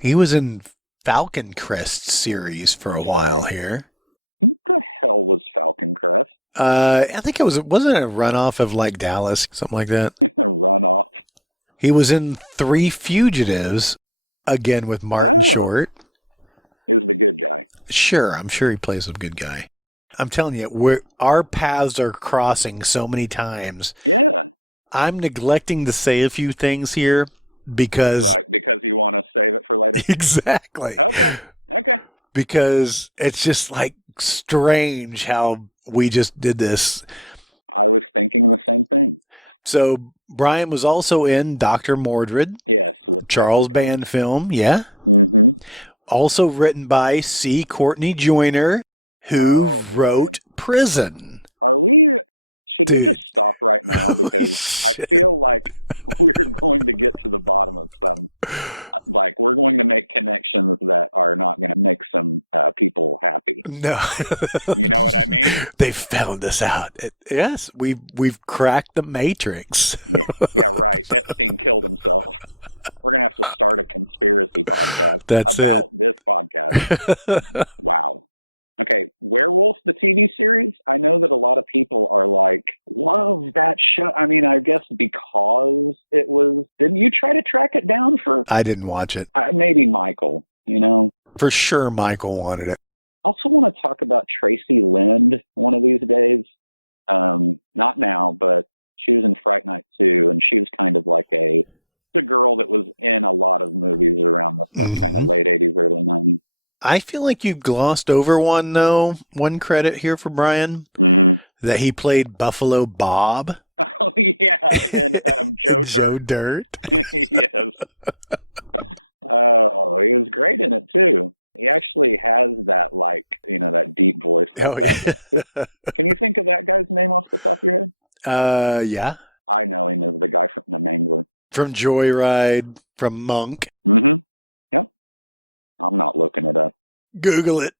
He was in Falcon Crest series for a while here. I think it wasn't it a runoff of like Dallas, something like that. He was in Three Fugitives, again with Martin Short. Sure, I'm sure he plays a good guy. I'm telling you, our paths are crossing so many times. I'm neglecting to say a few things here because exactly because it's just like strange how we just did this. So Brian was also in Dr. Mordred, Charles Band film, yeah. Also written by C. Courtney Joyner, who wrote Prison. Dude, holy shit. No, they found us out. Yes, we've cracked the matrix. That's it. I didn't watch it. For sure, Michael wanted it. Hmm. I feel like you glossed over one though. One credit here for Brian that he played Buffalo Bob and Joe Dirt. Oh yeah. Yeah. From Joyride, from Monk. Google it.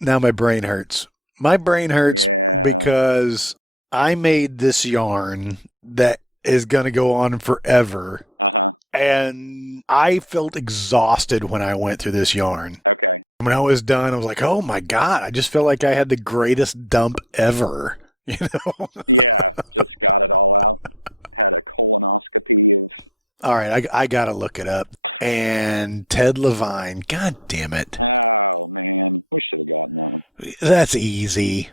Now my brain hurts. My brain hurts because I made this yarn that is going to go on forever. And I felt exhausted when I went through this yarn. When I was done, I was like, oh my God, I just felt like I had the greatest dump ever. You know? All right, I got to look it up. And Ted Levine, God damn it. That's easy.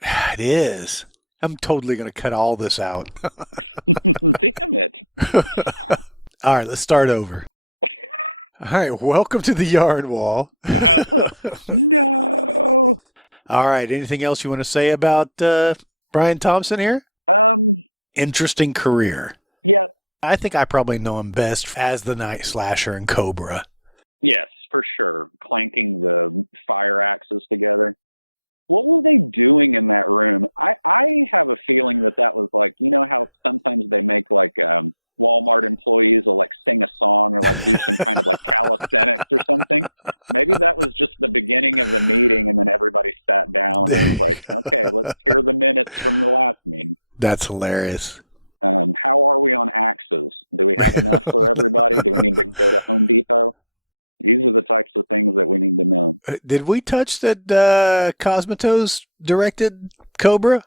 It is. I'm totally going to cut all this out. All right, let's start over. All right, welcome to the yarn wall. All right, anything else you want to say about Brian Thompson here? Interesting career. I think I probably know him best as the Night Slasher in Cobra. That's hilarious. Did we touch that Cosmatos directed Cobra?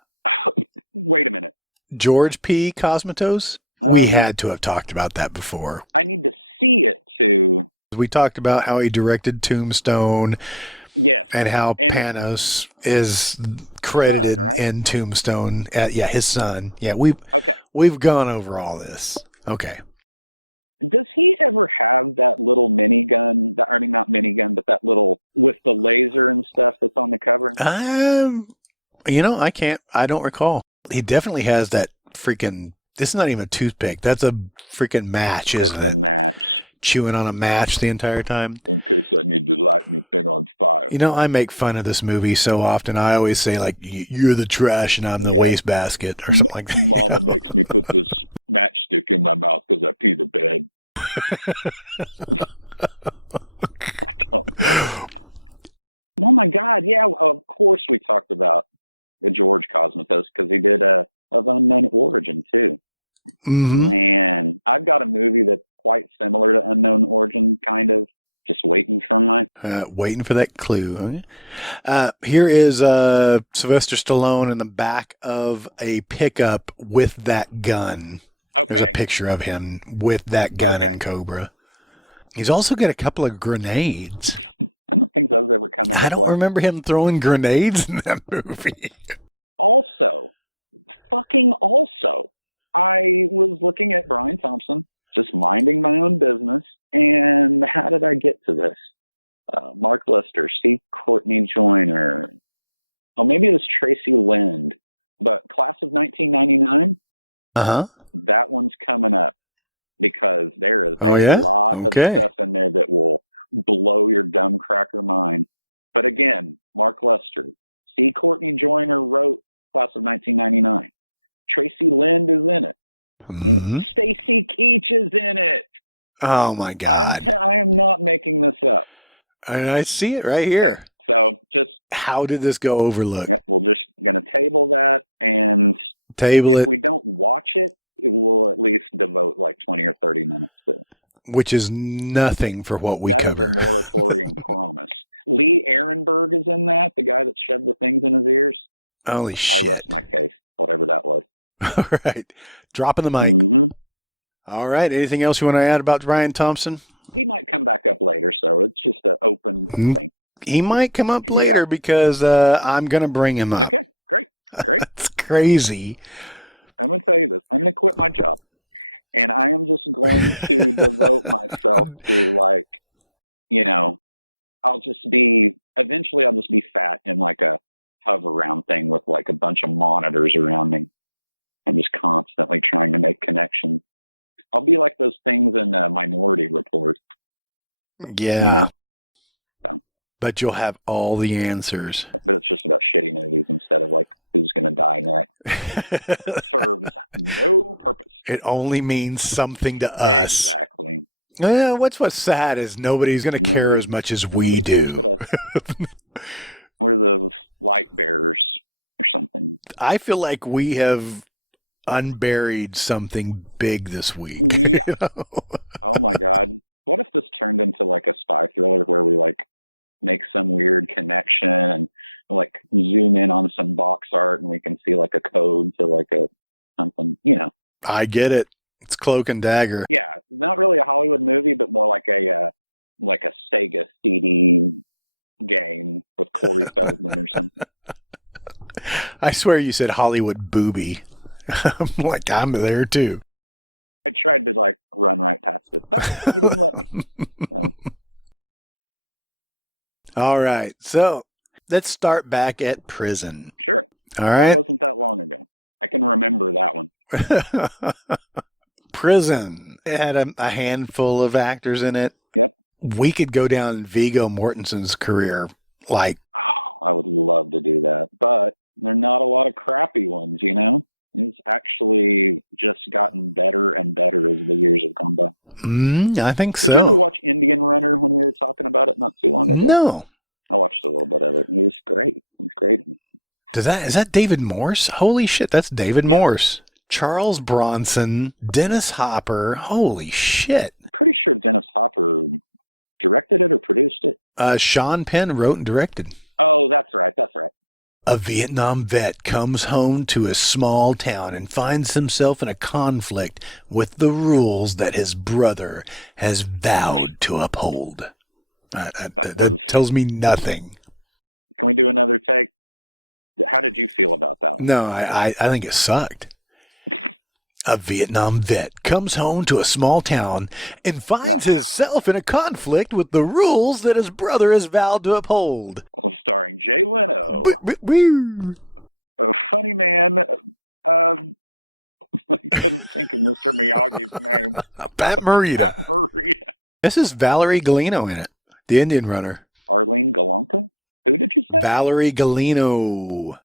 George P. Cosmatos? We had to have talked about that before. We talked about how he directed Tombstone and how Panos is credited in Tombstone. Yeah, his son. Yeah, we've gone over all this. Okay. Um, I don't recall. He definitely has that freaking, this is not even a toothpick. That's a freaking match, isn't it? Chewing on a match the entire time. I make fun of this movie so often. I always say, like, you're the trash and I'm the wastebasket or something like that, Mm-hmm. Waiting for that clue. Okay. Here is Sylvester Stallone in the back of a pickup with that gun. There's a picture of him with that gun in Cobra. He's also got a couple of grenades. I don't remember him throwing grenades in that movie. Uh huh. Oh, yeah? Okay. Hmm. Oh, my God. And I see it right here. How did this go overlooked? Table it, which is nothing for what we cover. Holy shit. All right. Dropping the mic. All right. Anything else you want to add about Brian Thompson? Mm, he might come up later because I'm going to bring him up. That's crazy. Yeah, but you'll have all the answers. It only means something to us. What's sad is nobody's going to care as much as we do. I feel like we have unburied something big this week. I get it. It's cloak and dagger. I swear you said Hollywood booby. I'm like, I'm there too. All right. So let's start back at prison. All right. Prison. It had a handful of actors in it. We could go down Viggo Mortensen's career. Like, I think so. No. Is that David Morse? Holy shit, that's David Morse. Charles Bronson, Dennis Hopper. Holy shit. Sean Penn wrote and directed. A Vietnam vet comes home to a small town and finds himself in a conflict with the rules that his brother has vowed to uphold. That tells me nothing. No, I think it sucked. A Vietnam vet comes home to a small town and finds himself in a conflict with the rules that his brother has vowed to uphold. Woo. Pat Morita. This is Valerie Galino in it, the Indian runner. Valerie Galino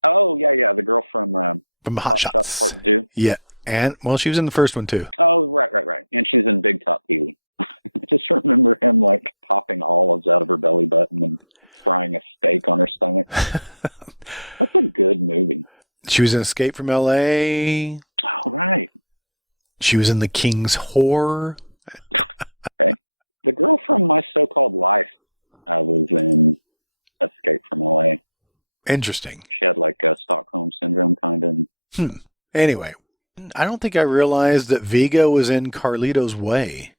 from Hot Shots. Yeah, and well, she was in the first one too. She was in Escape from L.A. She was in The King's Whore. Interesting. Anyway, I don't think I realized that Vigo was in Carlito's Way.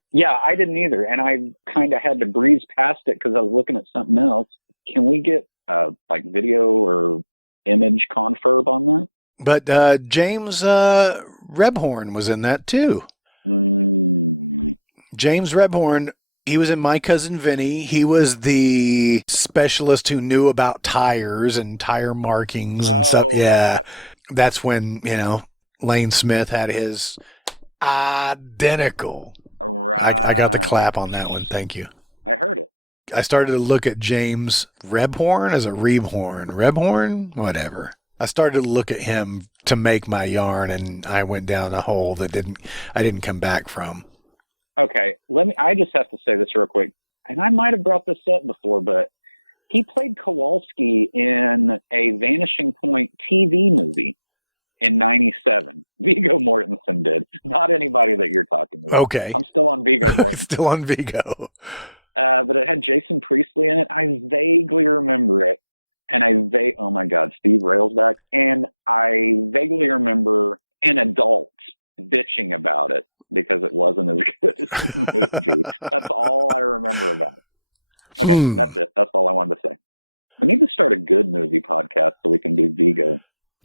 But James Rebhorn was in that too. James Rebhorn, he was in My Cousin Vinny. He was the specialist who knew about tires and tire markings and stuff. Yeah, that's when, Lane Smith had his identical. I got the clap on that one. Thank you. I started to look at James Rebhorn as a Rebhorn. Rebhorn? Whatever. I started to look at him to make my yarn, and I went down a hole that I didn't come back from. Okay. Still on Vigo. Hmm.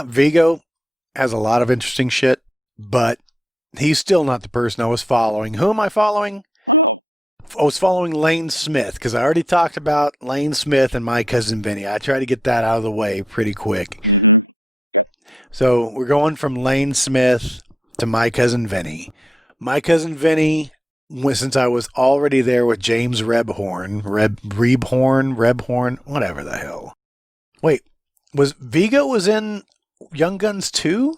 Vigo has a lot of interesting shit, but he's still not the person I was following. Who am I following? I was following Lane Smith because I already talked about Lane Smith and My Cousin Vinny. I tried to get that out of the way pretty quick. So we're going from Lane Smith to My Cousin Vinny. My Cousin Vinny, since I was already there with James Rebhorn, whatever the hell. Wait, was Vigo was in Young Guns 2?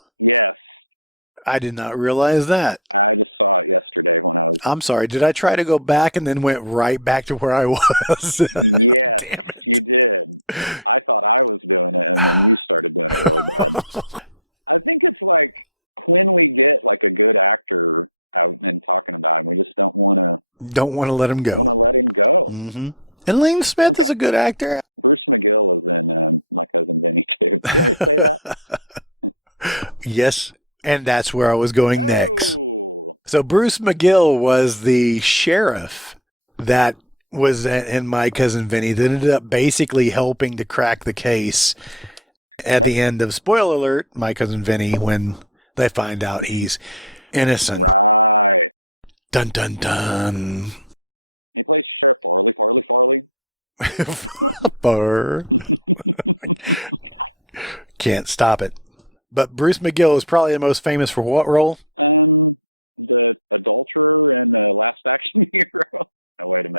I did not realize that. I'm sorry. Did I try to go back and then went right back to where I was? Damn it. Don't want to let him go. Mm-hmm. And Lane Smith is a good actor. Yes, and that's where I was going next. So Bruce Mcgill was the sheriff that was in My Cousin Vinny that ended up basically helping to crack the case at the end of, spoiler alert, My Cousin Vinny, when they find out he's innocent. Dun dun dun. Flopper. Can't stop it. But Bruce Mcgill is probably the most famous for what role?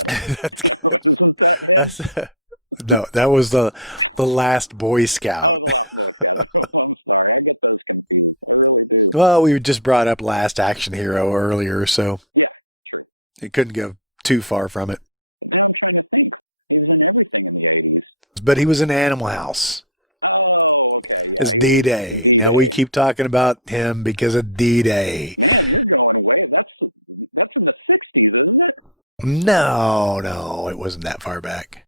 That's good. That's no, that was the last Boy Scout. Well, we just brought up Last Action Hero earlier, so it couldn't go too far from it. But he was in Animal House. It's D-Day. Now we keep talking about him because of D-Day. No, it wasn't that far back.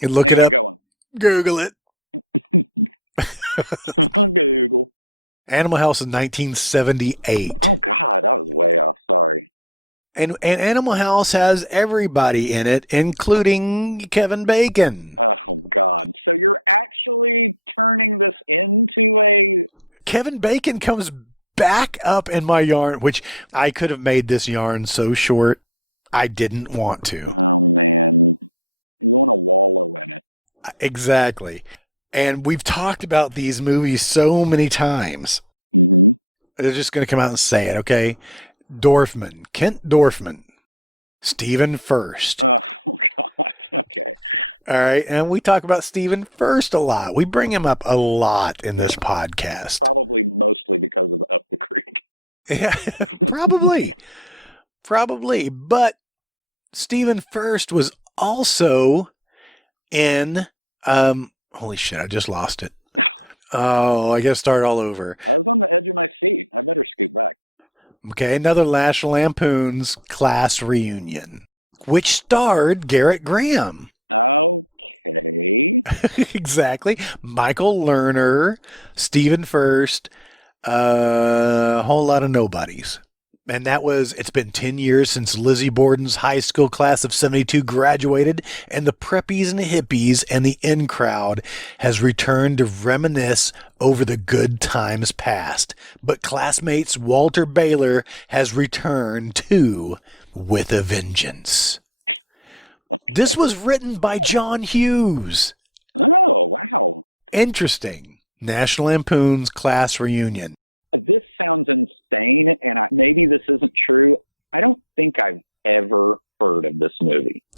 You look it up, Google it. Animal House in 1978. And Animal House has everybody in it, including Kevin Bacon. Kevin Bacon comes back up in my yarn, which I could have made this yarn so short. I didn't want to. Exactly. And we've talked about these movies so many times. They're just going to come out and say it, okay? Dorfman, Kent Dorfman, Stephen First. All right, and we talk about Stephen First a lot. We bring him up a lot in this podcast. Yeah, probably. But Stephen First was also in, holy shit, I just lost it. Oh, I gotta start all over. Okay, another National Lampoon's Class Reunion, which starred Garrett Graham. Exactly. Michael Lerner, Stephen First, a whole lot of nobodies. And that was, it's been 10 years since Lizzie Borden's high school class of 72 graduated, and the preppies and hippies and the in crowd has returned to reminisce over the good times past. But classmates Walter Baylor has returned too with a vengeance. This was written by John Hughes. Interesting. National Lampoon's Class Reunion.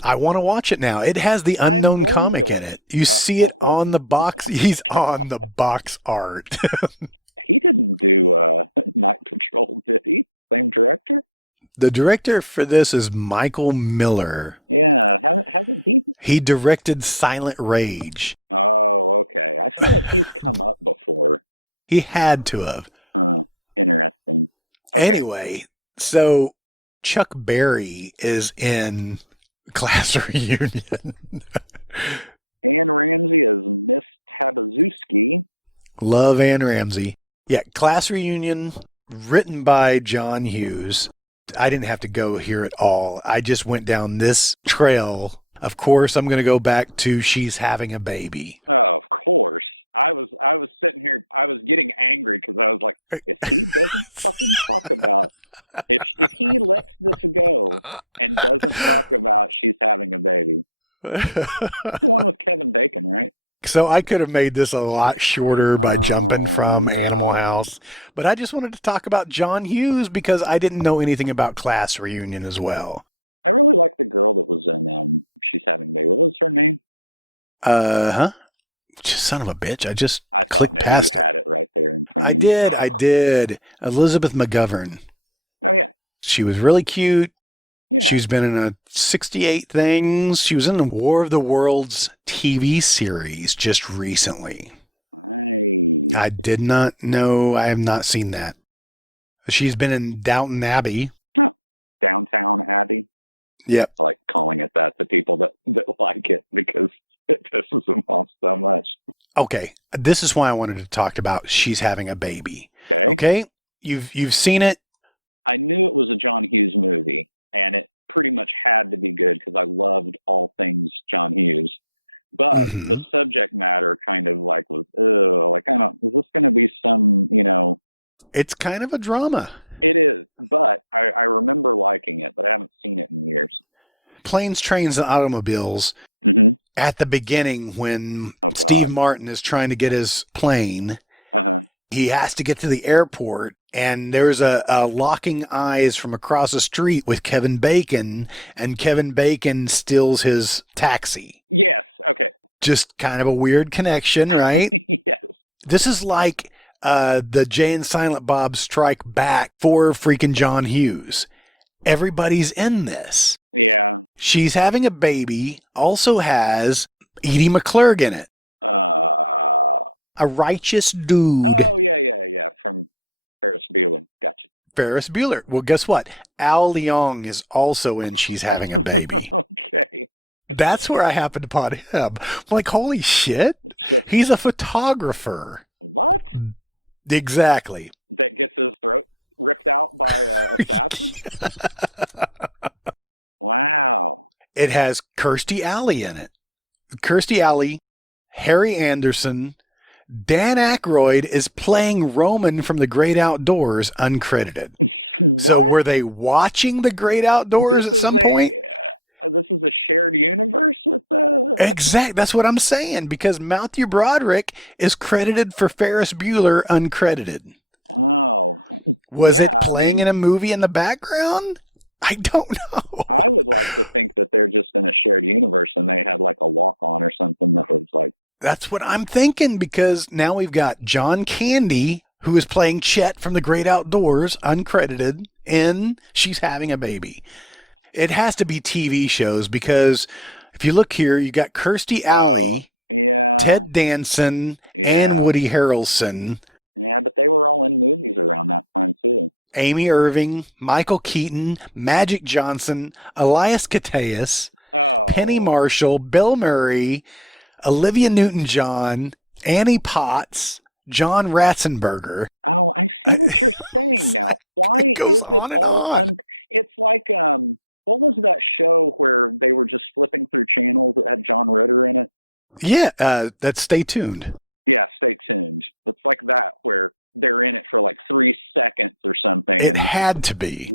I want to watch it now. It has the unknown comic in it. You see it on the box. He's on the box art. The director for this is Michael Miller. He directed Silent Rage. He had to have. Anyway, so Chuck Berry is in Class Reunion. Love Ann Ramsey. Yeah, Class Reunion, written by John Hughes. I didn't have to go here at all. I just went down this trail. Of course, I'm going to go back to She's Having a Baby. So I could have made this a lot shorter by jumping from Animal House, but I just wanted to talk about John Hughes because I didn't know anything about Class Reunion as well. Huh? Just son of a bitch. I just clicked past it. I did. Elizabeth McGovern. She was really cute. She's been in a 68 things. She was in the War of the Worlds TV series just recently. I did not know. I have not seen that. She's been in Downton Abbey. Yep. Okay. This is why I wanted to talk about She's Having a Baby. Okay? You've seen it. Mm-hmm. It's kind of a drama. Planes, trains, and automobiles. At the beginning, when Steve Martin is trying to get his plane, he has to get to the airport, and there's a locking eyes from across the street with Kevin Bacon, and Kevin Bacon steals his taxi. Just kind of a weird connection, right? This is like the Jay and Silent Bob Strike Back for freaking John Hughes. Everybody's in this. She's Having a Baby also has Edie McClurg in it. A righteous dude. Ferris Bueller. Well, guess what? Al Leong is also in She's Having a Baby. That's where I happened upon him. I'm like, holy shit. He's a photographer. Exactly. It has Kirstie Alley in it. Kirstie Alley, Harry Anderson, Dan Aykroyd is playing Roman from The Great Outdoors, uncredited. So were they watching The Great Outdoors at some point? Exact. That's what I'm saying, because Matthew Broderick is credited for Ferris Bueller, uncredited. Was it playing in a movie in the background? I don't know. That's what I'm thinking, because now we've got John Candy, who is playing Chet from The Great Outdoors, uncredited, in She's Having a Baby. It has to be TV shows, because if you look here, you got Kirstie Alley, Ted Danson, and Woody Harrelson, Amy Irving, Michael Keaton, Magic Johnson, Elias Koteas, Penny Marshall, Bill Murray, Olivia Newton-John, Annie Potts, John Ratzenberger. It's like, it goes on and on. Yeah, that's Stay Tuned. It had to be.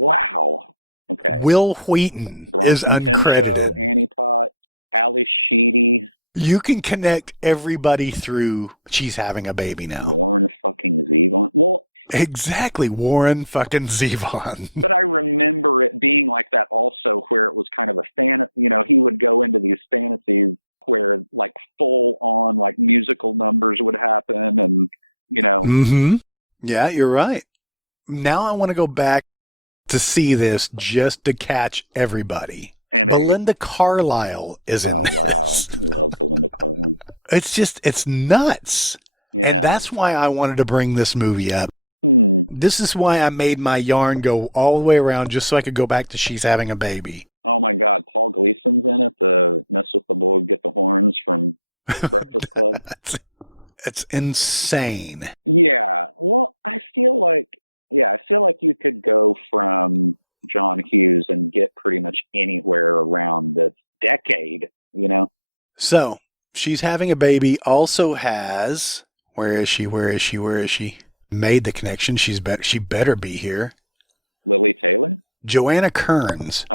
Will Wheaton is uncredited. You can connect everybody through She's Having a Baby now. Exactly, Warren fucking Zevon. Mm-hmm. Yeah, you're right. Now I want to go back to see this just to catch everybody. Belinda Carlisle is in this. It's nuts. And that's why I wanted to bring this movie up. This is why I made my yarn go all the way around, just so I could go back to She's Having a Baby. It's insane. So, She's Having a Baby also has, where is she? Where is she? Where is she? Made the connection. She better be here. Joanna Kearns.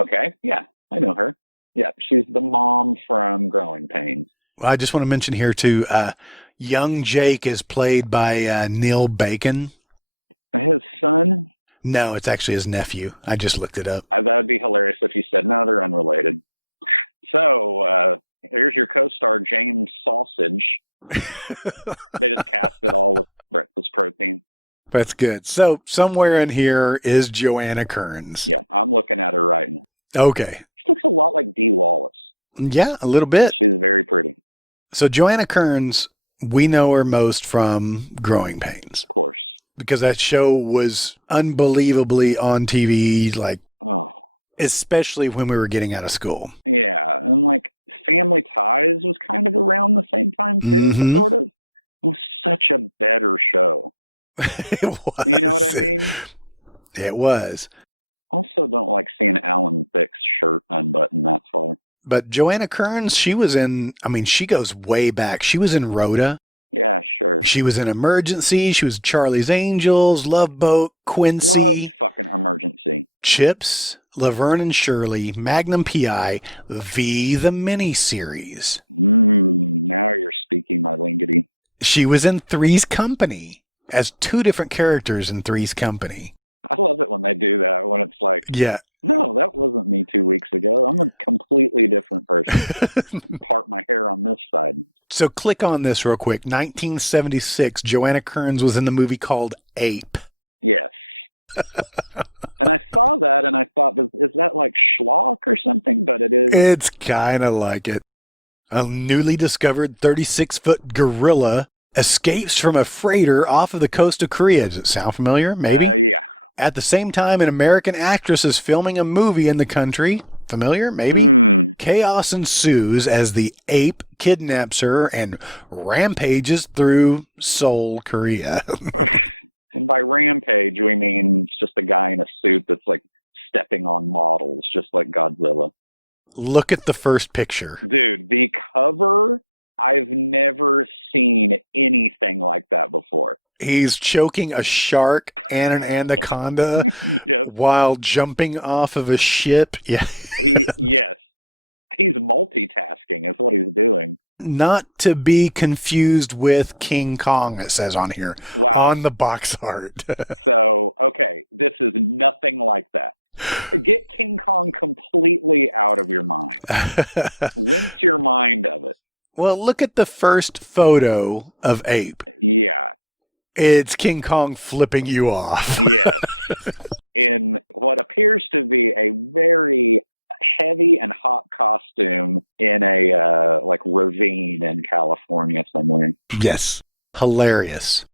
Well, I just want to mention here too. Young Jake is played by Neil Bacon. No, it's actually his nephew. I just looked it up. That's good. So somewhere in here is Joanna Kearns. Okay. Yeah, a little bit. So Joanna Kearns, we know her most from Growing Pains, because that show was unbelievably on TV, like, especially when we were getting out of school. Mm-hmm. It was. It was. But Joanna Kearns, she was in, I mean, she goes way back. She was in Rhoda. She was in Emergency. She was Charlie's Angels, Love Boat, Quincy, Chips, Laverne and Shirley, Magnum PI, V the miniseries. She was in Three's Company as two different characters in Three's Company. Yeah. So click on this real quick. 1976, Joanna Kearns was in the movie called Ape. It's kind of like it. A newly discovered 36-foot gorilla escapes from a freighter off of the coast of Korea. Does it sound familiar? Maybe. At the same time, an American actress is filming a movie in the country. Familiar? Maybe. Chaos ensues as the ape kidnaps her and rampages through Seoul, Korea. Look at the first picture. He's choking a shark and an anaconda while jumping off of a ship. Yeah. Not to be confused with King Kong, it says on here, on the box art. Well, look at the first photo of Ape. It's King Kong flipping you off. Yes. Hilarious.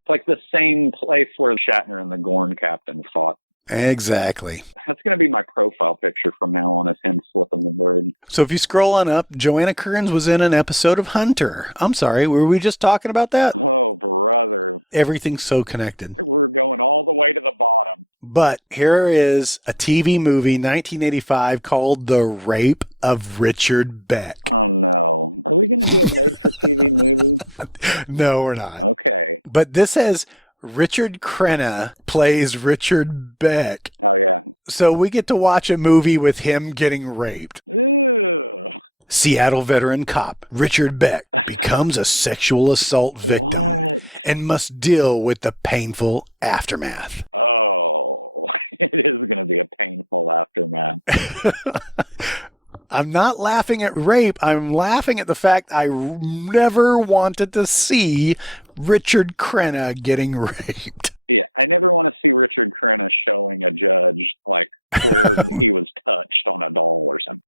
Exactly. So if you scroll on up, Joanna Kearns was in an episode of Hunter. I'm sorry, were we just talking about that? Everything's so connected. But here is a TV movie, 1985, called The Rape of Richard Beck. No, we're not. But this has Richard Crenna plays Richard Beck. So we get to watch a movie with him getting raped. Seattle veteran cop Richard Beck becomes a sexual assault victim and must deal with the painful aftermath. I'm not laughing at rape. I'm laughing at the fact I never wanted to see Richard Crenna getting raped.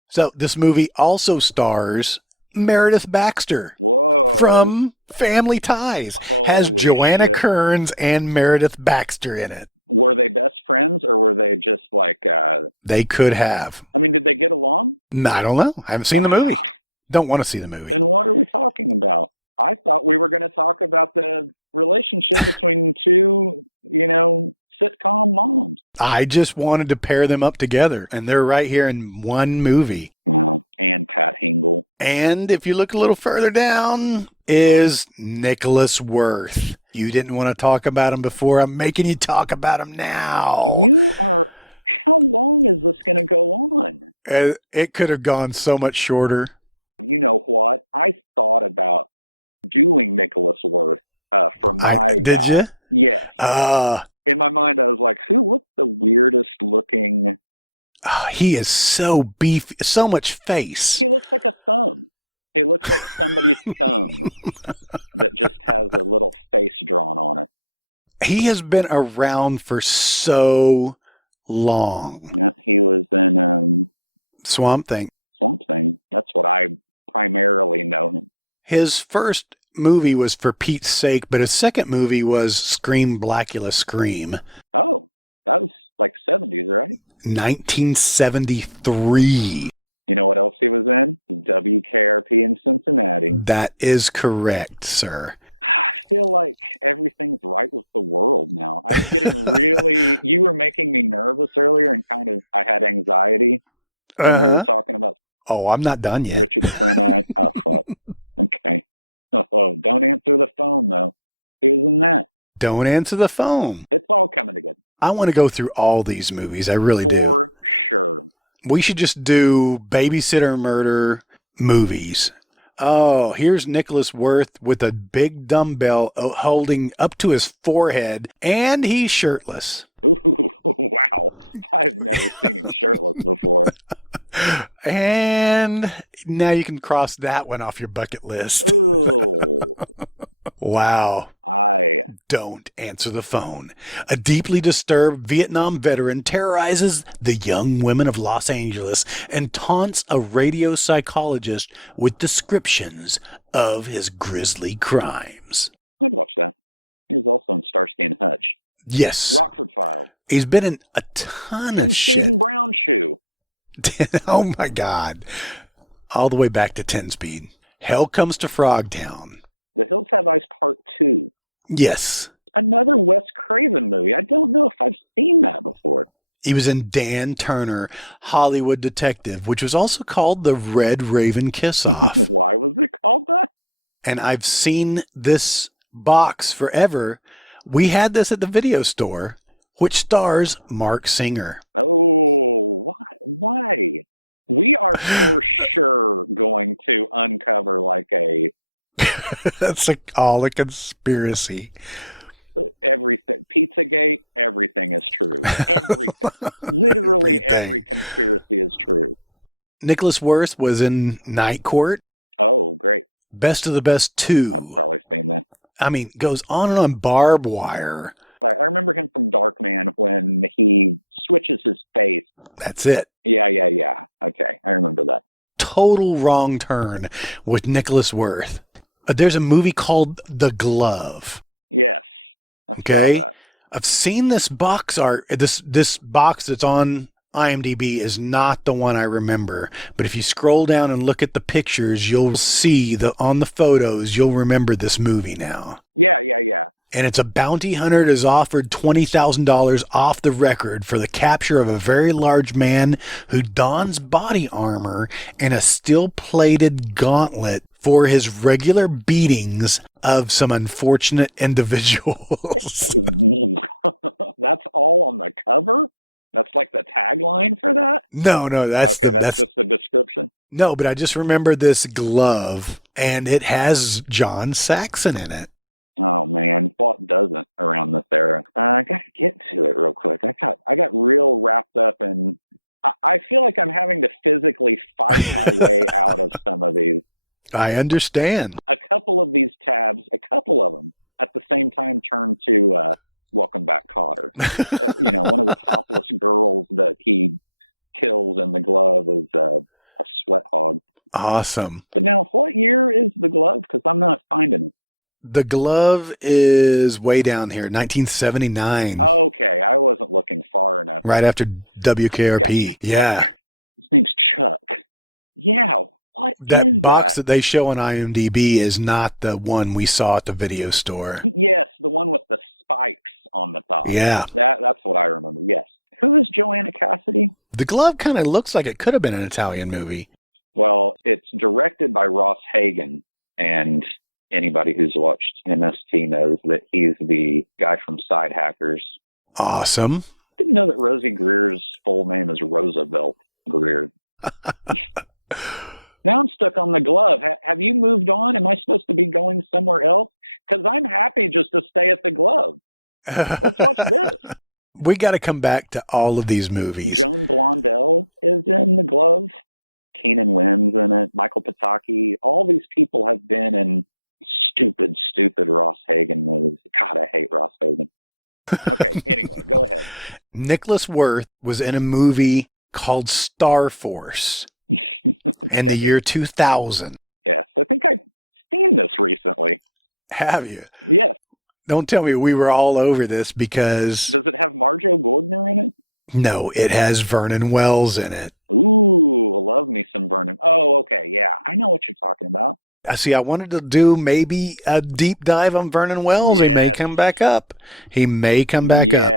So this movie also stars Meredith Baxter from Family Ties. Has Joanna Kearns and Meredith Baxter in it. They could have. I don't know. I haven't seen the movie. Don't want to see the movie. I just wanted to pair them up together, and they're right here in one movie. And if you look a little further down, is Nicholas Worth. You didn't want to talk about him before. I'm making you talk about him now. It could have gone so much shorter. I did you? Uh, he is so beefy, so much face. He has been around for so long. Swamp Thing. His first movie was For Pete's Sake, but his second movie was Scream Blackula Scream. 1973. That is correct, sir. Uh-huh. Oh, I'm not done yet. Don't answer the phone. I want to go through all these movies. I really do. We should just do babysitter murder movies. Oh, here's Nicholas Worth with a big dumbbell holding up to his forehead, and he's shirtless. And now you can cross that one off your bucket list. Wow. Don't answer the phone. A deeply disturbed Vietnam veteran terrorizes the young women of Los Angeles and taunts a radio psychologist with descriptions of his grisly crimes. Yes, he's been in a ton of shit. Oh my God. All the way back to 10 speed. Hell Comes to Frogtown. Yes. He was in Dan Turner, Hollywood Detective, which was also called The Red Raven Kiss-Off. And I've seen this box forever. We had this at the video store, which stars Mark Singer. That's all a conspiracy. everything. Nicholas Worth was in Night Court. Best of the Best 2. I mean, goes on and on. Barbed Wire. That's it. Total wrong turn with Nicholas Worth. There's a movie called The Glove. Okay? I've seen this box art. This box that's on IMDb is not the one I remember. But if you scroll down and look at the pictures, you'll see on the photos, you'll remember this movie now. And it's a bounty hunter that is offered $20,000 off the record for the capture of a very large man who dons body armor and a steel-plated gauntlet for his regular beatings of some unfortunate individuals. No, no, but I just remember this glove, and it has John Saxon in it. I understand. Awesome. The Glove is way down here, 1979, right after WKRP. Yeah. That box that they show on IMDb is not the one we saw at the video store. Yeah. The Glove kind of looks like it could have been an Italian movie. Awesome. We got to come back to all of these movies. Nicholas Worth was in a movie called Star Force in the year 2000. Have you? Don't tell me we were all over this because no, it has Vernon Wells in it. I see. I wanted to do maybe a deep dive on Vernon Wells. He may come back up. He may come back up.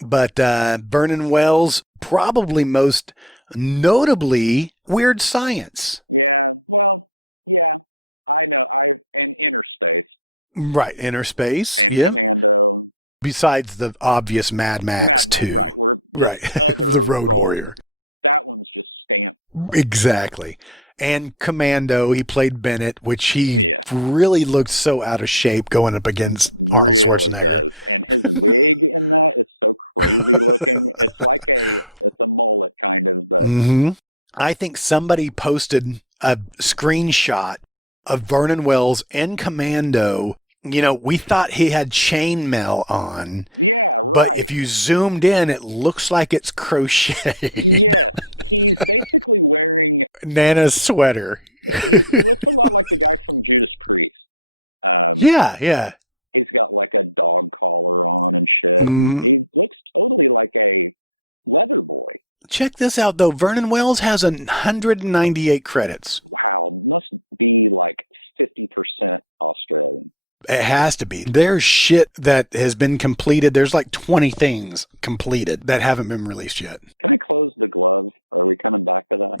But Vernon Wells, probably most notably, Weird Science. Right, Inner Space. Yeah. Besides the obvious Mad Max 2. Right, the Road Warrior. Exactly. And Commando, he played Bennett, which he really looked so out of shape going up against Arnold Schwarzenegger. hmm I think somebody posted a screenshot of Vernon Wells in Commando. You know, we thought he had chainmail on, but if you zoomed in, it looks like it's crocheted. Nana's sweater. Yeah, yeah. Mm, check this out, though. Vernon Wells has 198 credits. It has to be. There's shit that has been completed. There's like 20 things completed that haven't been released yet.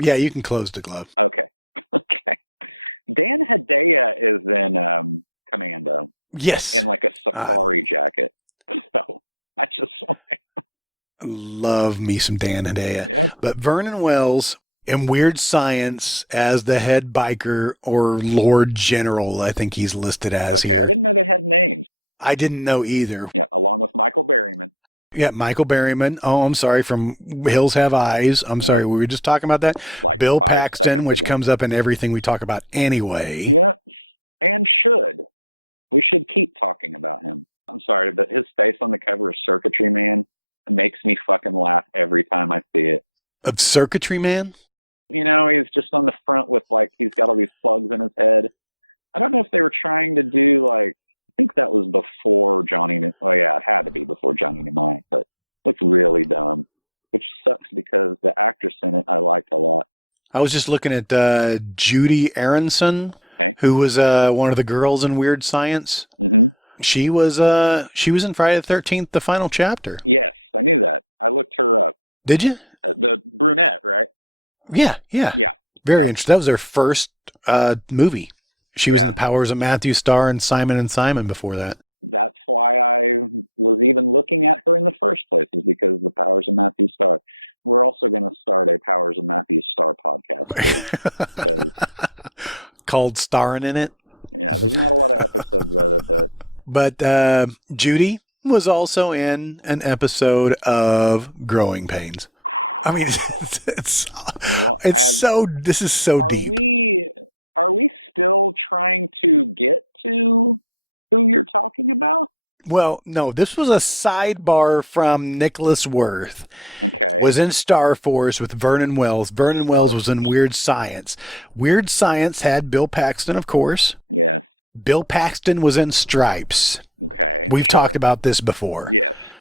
Yeah, you can close the glove. Yes. I love me some Dan Hedaya. But Vernon Wells in Weird Science as the head biker or Lord General, I think he's listed as here. I didn't know either. Yeah, Michael Berryman. Oh, I'm sorry, from Hills Have Eyes. I'm sorry, we were just talking about that. Bill Paxton, which comes up in everything we talk about anyway. Of Circuitry Man? I was just looking at Judy Aronson, who was one of the girls in Weird Science. She was in Friday the 13th, the final chapter. Did you? Yeah, yeah. Very interesting. That was her first movie. She was in The Powers of Matthew Starr and Simon before that. Called Starring in It. But Judy was also in an episode of Growing Pains. I mean, it's so, this is so deep. Well, no, this was a sidebar from Nicholas Worth. Was in Star Force with Vernon Wells. Vernon Wells was in Weird Science. Weird Science had Bill Paxton, of course. Bill Paxton was in Stripes. We've talked about this before.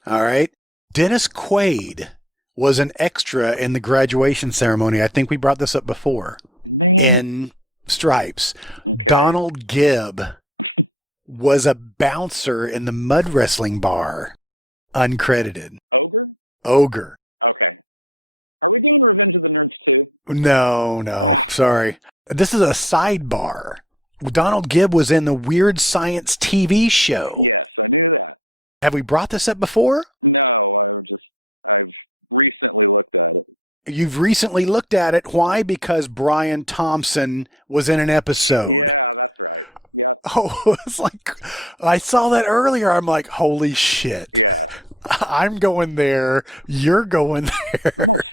All right. Dennis Quaid was an extra in the graduation ceremony. I think we brought this up before. In Stripes. Donald Gibb was a bouncer in the mud wrestling bar. Uncredited. Ogre. No, no. Sorry. This is a sidebar. Donald Gibb was in the Weird Science TV show. Have we brought this up before? You've recently looked at it. Why? Because Brian Thompson was in an episode. Oh, it's like, I saw that earlier. I'm like, holy shit. I'm going there. You're going there.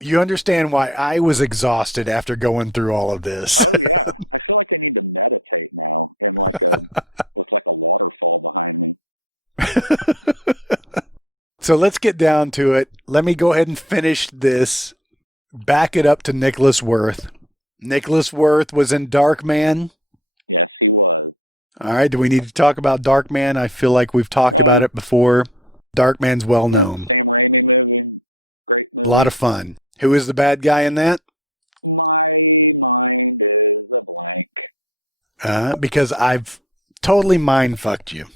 You understand why I was exhausted after going through all of this. So let's get down to it. Let me go ahead and finish this. Back it up to Nicholas Worth. Nicholas Worth was in Dark Man. All right, do we need to talk about Dark Man? I feel like we've talked about it before. Dark Man's well known. A lot of fun. Who is the bad guy in that? Because I've totally mind fucked you.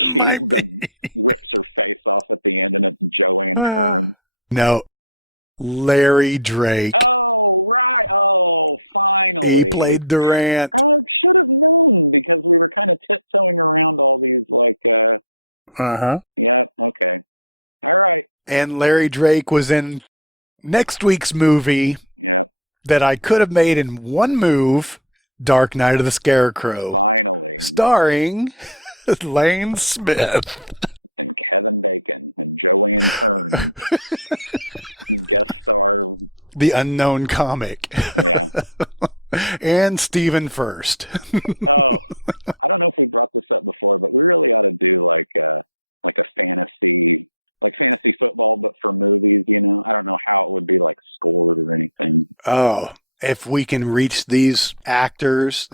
Might be. No, Larry Drake. He played Durant. Uh huh. And Larry Drake was in next week's movie that I could have made in one move, Dark Knight of the Scarecrow, starring Lane Smith. The unknown comic. And Stephen First. Oh, if we can reach these actors,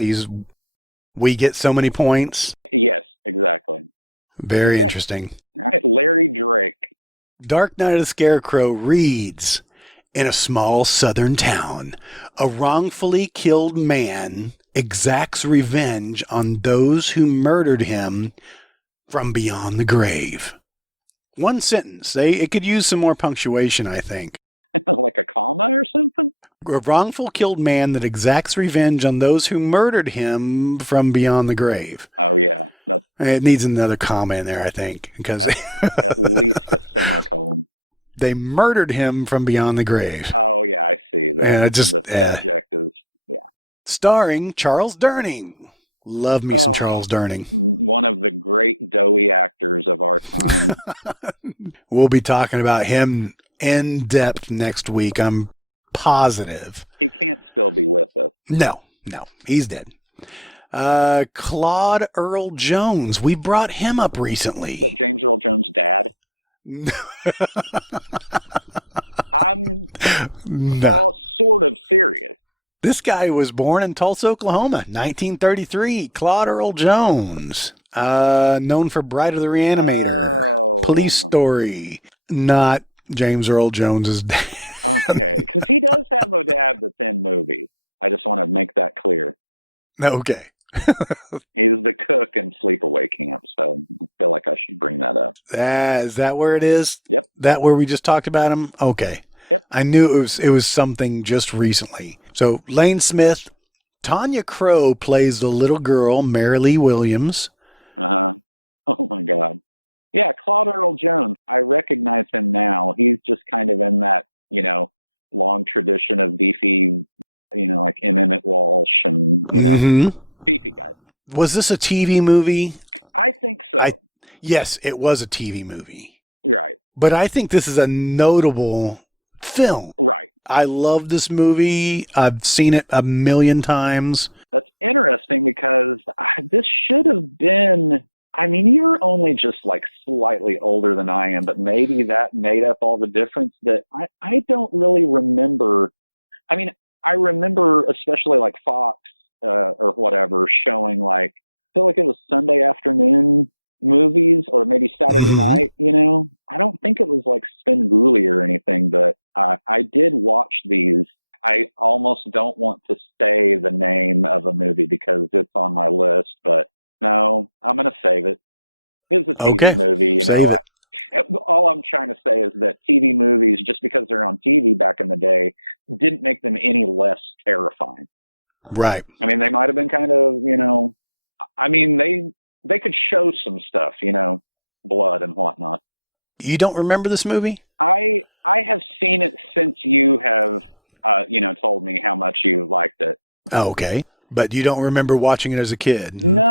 we get so many points. Very interesting. Dark Knight of the Scarecrow reads, in a small southern town, a wrongfully killed man exacts revenge on those who murdered him from beyond the grave. One sentence. It could use some more punctuation, I think. A wrongful killed man that exacts revenge on those who murdered him from beyond the grave. It needs another comma in there, I think, because they murdered him from beyond the grave. And it just, starring Charles Durning. Love me some Charles Durning. We'll be talking about him in depth next week, I'm positive. No, he's dead. Claude Earl Jones. We brought him up recently. No. This guy was born in Tulsa, Oklahoma, 1933. Claude Earl Jones. Known for Bride of the Reanimator, Police Story. Not James Earl Jones's dad. Okay. Is that where it is? That where we just talked about him? Okay. I knew it was something just recently. So Lane Smith, Tanya Crow plays the little girl, Mary Lee Williams. Mm-hmm. Was this a TV movie? Yes, it was a TV movie. But I think this is a notable film. I love this movie. I've seen it a million times. Mm-hmm. Okay, save it. Right. You don't remember this movie? Oh, okay. But you don't remember watching it as a kid? Mhm.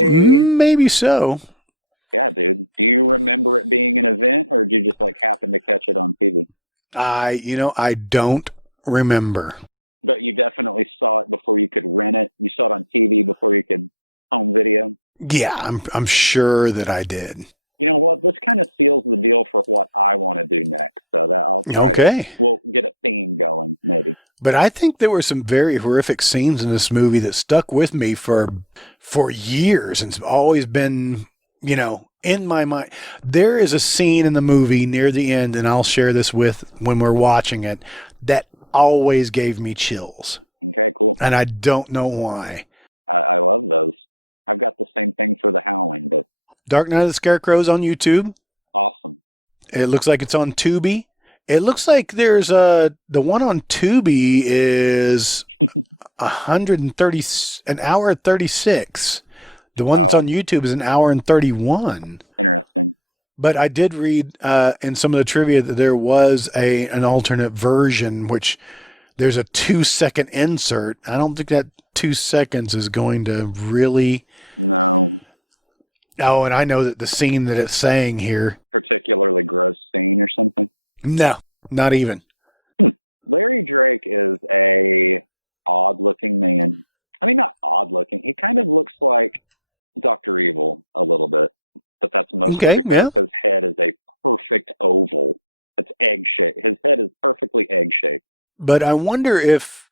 Maybe so. I don't remember. Yeah, I'm sure that I did. Okay. But I think there were some very horrific scenes in this movie that stuck with me for years and it's always been, in my mind. There is a scene in the movie near the end, and I'll share this with when we're watching it, that always gave me chills. And I don't know why. Dark Night of the Scarecrow's on YouTube. It looks like it's on Tubi. It looks like there's the one on Tubi is 130 an hour and 36. The one that's on YouTube is an hour and 31. But I did read in some of the trivia that there was an alternate version, which there's a 2-second insert. I don't think that 2 seconds is going to really. Oh, and I know that the scene that it's saying here. No, not even. Okay, yeah. But I wonder if,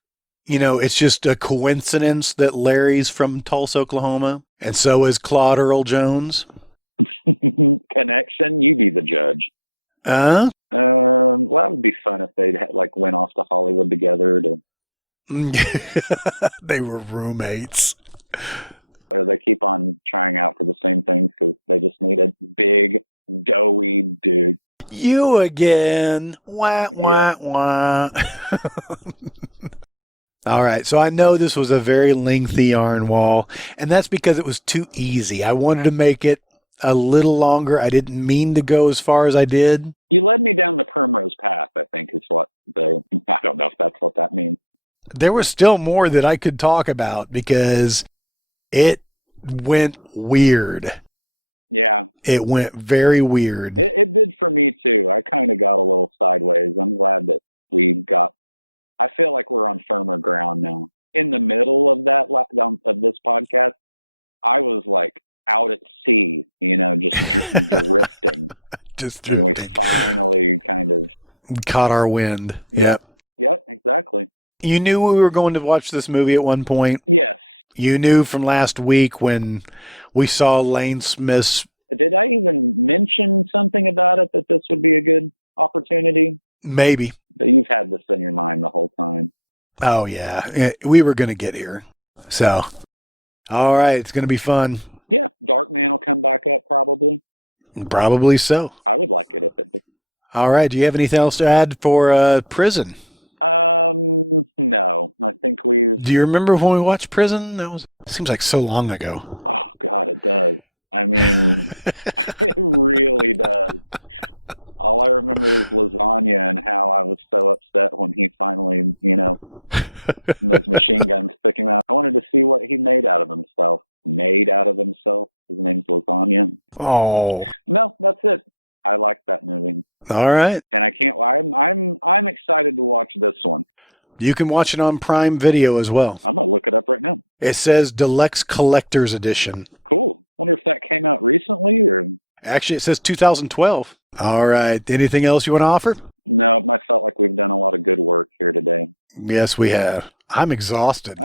it's just a coincidence that Larry's from Tulsa, Oklahoma, and so is Claude Earl Jones. Uh, they were roommates. You again. Wah, wah, wah. All right. So I know this was a very lengthy yarn wall, and that's because it was too easy. I wanted to make it a little longer. I didn't mean to go as far as I did. there was still more that I could talk about because it went weird. It went very weird. Just drifting. Caught our wind. Yep. You knew we were going to watch this movie at one point. You knew from last week when we saw Lane Smith's. Maybe. Oh, yeah. We were going to get here. So, all right. It's going to be fun. Probably so. All right. Do you have anything else to add for Prison? Do you remember when we watched Prison? That was seems like so long ago. Oh, all right. You can watch it on Prime Video as well. It says Deluxe Collector's Edition. Actually, it says 2012. All right. Anything else you want to offer? Yes, we have. I'm exhausted.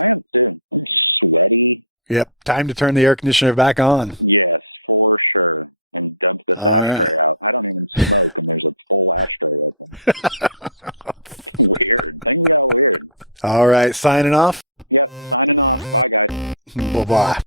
Yep. Time to turn the air conditioner back on. All right. All right. Signing off. Bye bye.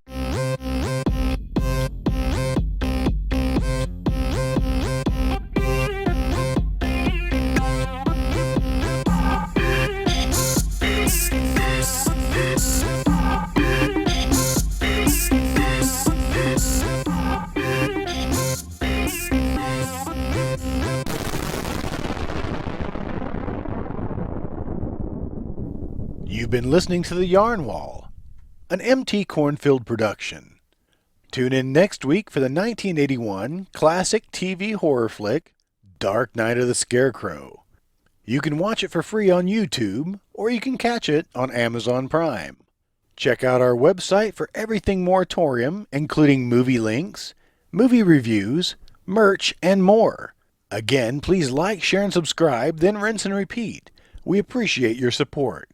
You've been listening to The Yarn Wall, an MT Cornfield production. Tune in next week for the 1981 classic TV horror flick, Dark Night of the Scarecrow. You can watch it for free on YouTube, or you can catch it on Amazon Prime. Check out our website for everything Moratorium, including movie links, movie reviews, merch, and more. Again, please like, share, and subscribe, then rinse and repeat. We appreciate your support.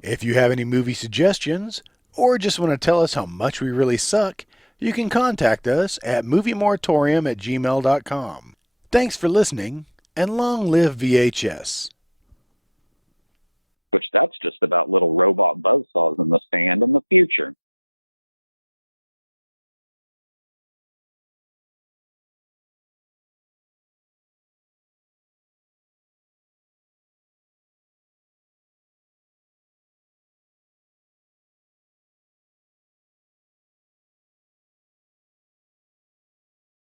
If you have any movie suggestions, or just want to tell us how much we really suck, you can contact us at moviemoratorium@gmail.com. Thanks for listening, and long live VHS.